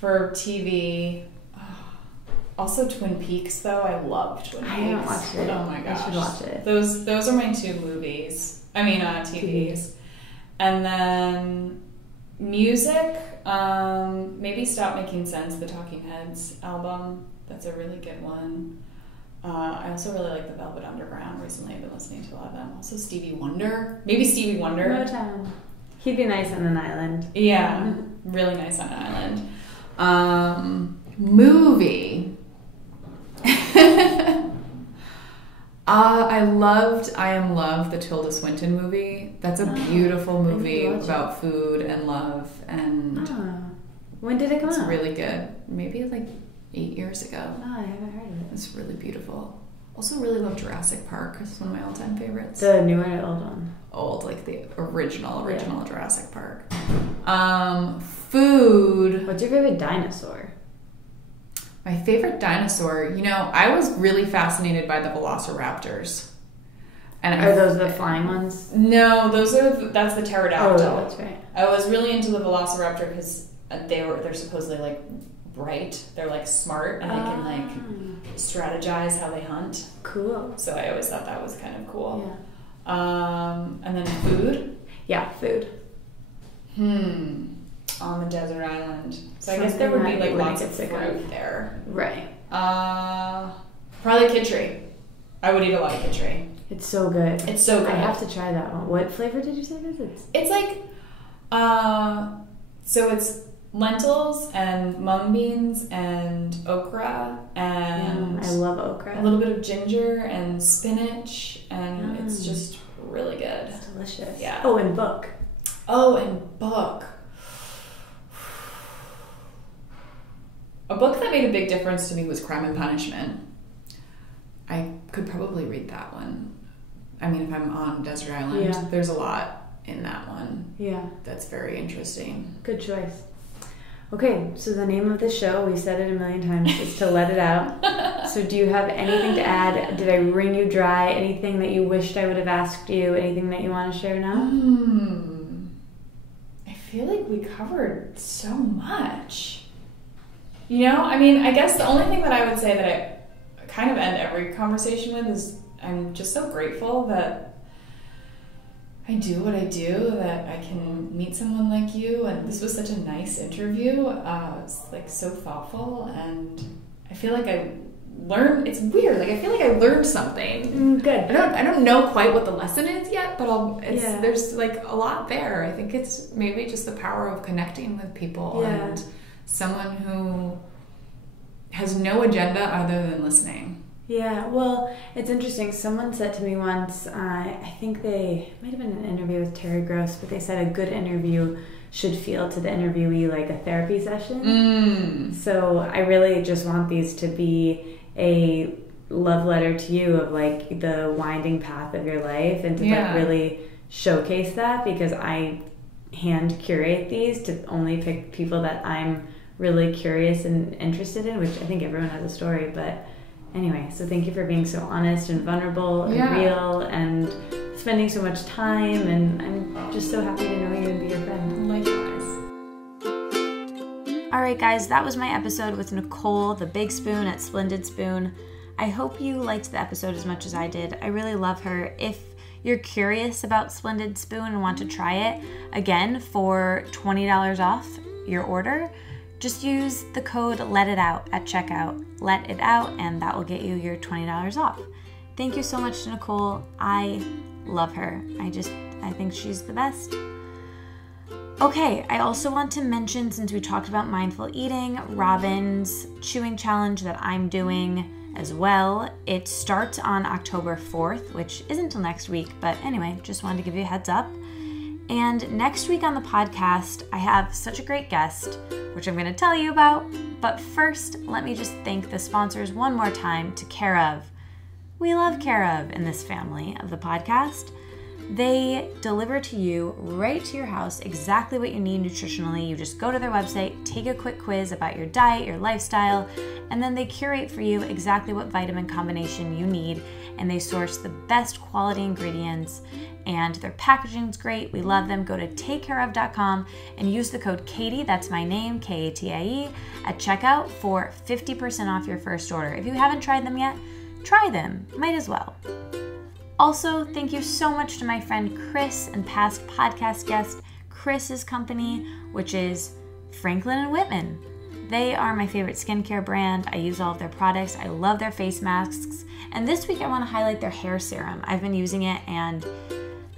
for TV. Also Twin Peaks though. I love Twin Peaks. I haven't watched it. Oh my gosh. I should watch it. Those are my 2 movies. I mean TVs. And then music, maybe Stop Making Sense, the Talking Heads album. That's a really good one. I also really like the Velvet Underground. Recently I've been listening to a lot of them. Also Stevie Wonder. Maybe Stevie Wonder. Motown. He'd be nice on an island. Yeah, really nice on an island. Movie. I loved I Am Love, the Tilda Swinton movie. That's a beautiful movie about food and love. And when did it come out? It's really good. Maybe like 8 years ago. Oh, I haven't heard of it. It's really beautiful. Also really love Jurassic Park. It's one of my all-time favorites. The new one or old one? Old, like the original Jurassic Park. Food. What's your favorite dinosaur? My favorite dinosaur, I was really fascinated by the velociraptors. And are those the flying ones? No, that's the pterodactyl. Oh, that's right. I was really into the velociraptor because they're supposedly like bright. They're like smart and they can like strategize how they hunt. Cool. So I always thought that was kind of cool. Yeah. And then food. Yeah, food. On the desert island. So I guess there would be like lots of fruit there. Right. Probably kitchery. I would eat a lot of kitchery. It's so good. It's so good. I have to try that one. What flavor did you say this is? It's like, so it's lentils and mung beans and okra and I love okra. A little bit of ginger and spinach, and it's just really good. It's delicious. Yeah. Oh, and book. A book that made a big difference to me was Crime and Punishment. I could probably read that one. I mean, if I'm on Desert Island, there's a lot in that one. Yeah. That's very interesting. Good choice. Okay, so the name of the show, we said it a million times, is To Let It Out. So do you have anything to add? Did I wring you dry? Anything that you wished I would have asked you? Anything that you want to share now? I feel like we covered so much. I mean, I guess the only thing that I would say that I kind of end every conversation with is I'm just so grateful that I do what I do, that I can meet someone like you, and this was such a nice interview. It was like so thoughtful, and I feel like I learned. It's weird. Like I feel like I learned something. Good. I don't know quite what the lesson is yet, but there's like a lot there. I think it's maybe just the power of connecting with people and someone who has no agenda other than listening. Yeah, well, it's interesting. Someone said to me once, I think they might have been in an interview with Terry Gross, but they said a good interview should feel to the interviewee like a therapy session. So I really just want these to be a love letter to you of like the winding path of your life, and to like really showcase that, because I hand curate these to only pick people that I'm really curious and interested in, which I think everyone has a story, but anyway, so thank you for being so honest and vulnerable and real and spending so much time, and I'm just so happy to know you and be your friend. Likewise. Alright guys, that was my episode with Nicole, the Big Spoon at Splendid Spoon. I hope you liked the episode as much as I did. I really love her. If you're curious about Splendid Spoon and want to try it, again, for $20 off your order, just use the code LETITOUT at checkout. Let it out, and that will get you your $20 off. Thank you so much to Nicole. I love her. I think she's the best. Okay, I also want to mention, since we talked about mindful eating, Robin's chewing challenge that I'm doing as well. It starts on October 4th, which isn't until next week, but anyway, just wanted to give you a heads up. And next week on the podcast, I have such a great guest, which I'm going to tell you about. But first, let me just thank the sponsors one more time to Care Of. We love Care Of in this family of the podcast. They deliver to you right to your house exactly what you need nutritionally. You just go to their website, take a quick quiz about your diet, your lifestyle, and then they curate for you exactly what vitamin combination you need, and they source the best quality ingredients, and their packaging's great. We love them. Go to takecareof.com and use the code Katie, that's my name, Katie, at checkout for 50% off your first order. If you haven't tried them yet, try them. Might as well. Also, thank you so much to my friend Chris and past podcast guest Chris's company, which is Franklin & Whitman. They are my favorite skincare brand. I use all of their products. I love their face masks. And this week I want to highlight their hair serum. I've been using it and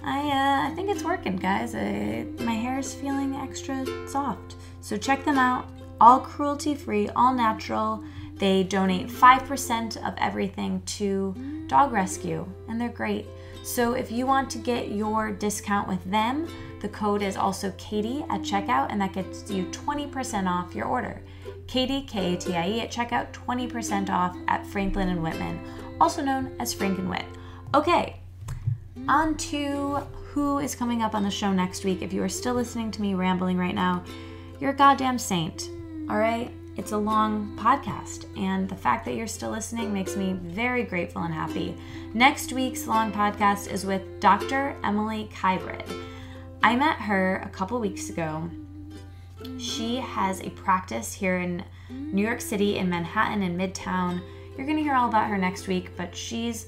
I think it's working, guys. My hair is feeling extra soft. So check them out. All cruelty-free, all natural. They donate 5% of everything to Dog Rescue, and they're great. So if you want to get your discount with them, the code is also Katie at checkout, and that gets you 20% off your order. Katie, Katie at checkout, 20% off at Franklin & Whitman, also known as Frank & Whit. Okay, on to who is coming up on the show next week. If you are still listening to me rambling right now, you're a goddamn saint, all right? It's a long podcast, and the fact that you're still listening makes me very grateful and happy. Next week's long podcast is with Dr. Emily Kybrid. I met her a couple weeks ago. She has a practice here in New York City, in Manhattan, in Midtown. You're going to hear all about her next week, but she's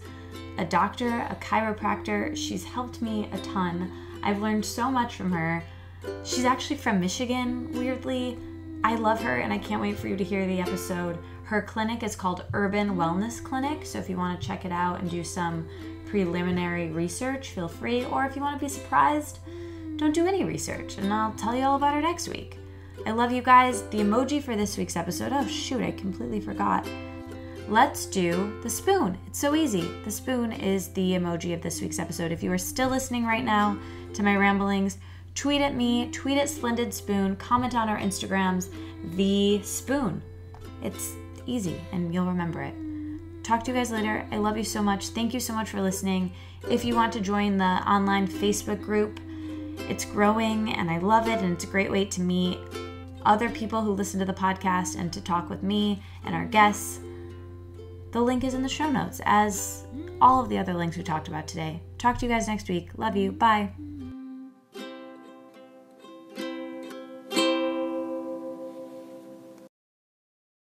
a doctor, a chiropractor. She's helped me a ton. I've learned so much from her. She's actually from Michigan, weirdly. I love her, and I can't wait for you to hear the episode. Her clinic is called Urban Wellness Clinic, so if you want to check it out and do some preliminary research, feel free. Or if you want to be surprised, don't do any research, and I'll tell you all about her next week. I love you guys. The emoji for this week's episode, oh shoot, I completely forgot. Let's do the spoon. It's so easy. The spoon is the emoji of this week's episode. If you are still listening right now to my ramblings, tweet at me, tweet at Splendid Spoon, comment on our Instagrams, the spoon. It's easy and you'll remember it. Talk to you guys later. I love you so much. Thank you so much for listening. If you want to join the online Facebook group, it's growing and I love it, and it's a great way to meet other people who listen to the podcast and to talk with me and our guests. The link is in the show notes, as all of the other links we talked about today. Talk to you guys next week. Love you. Bye.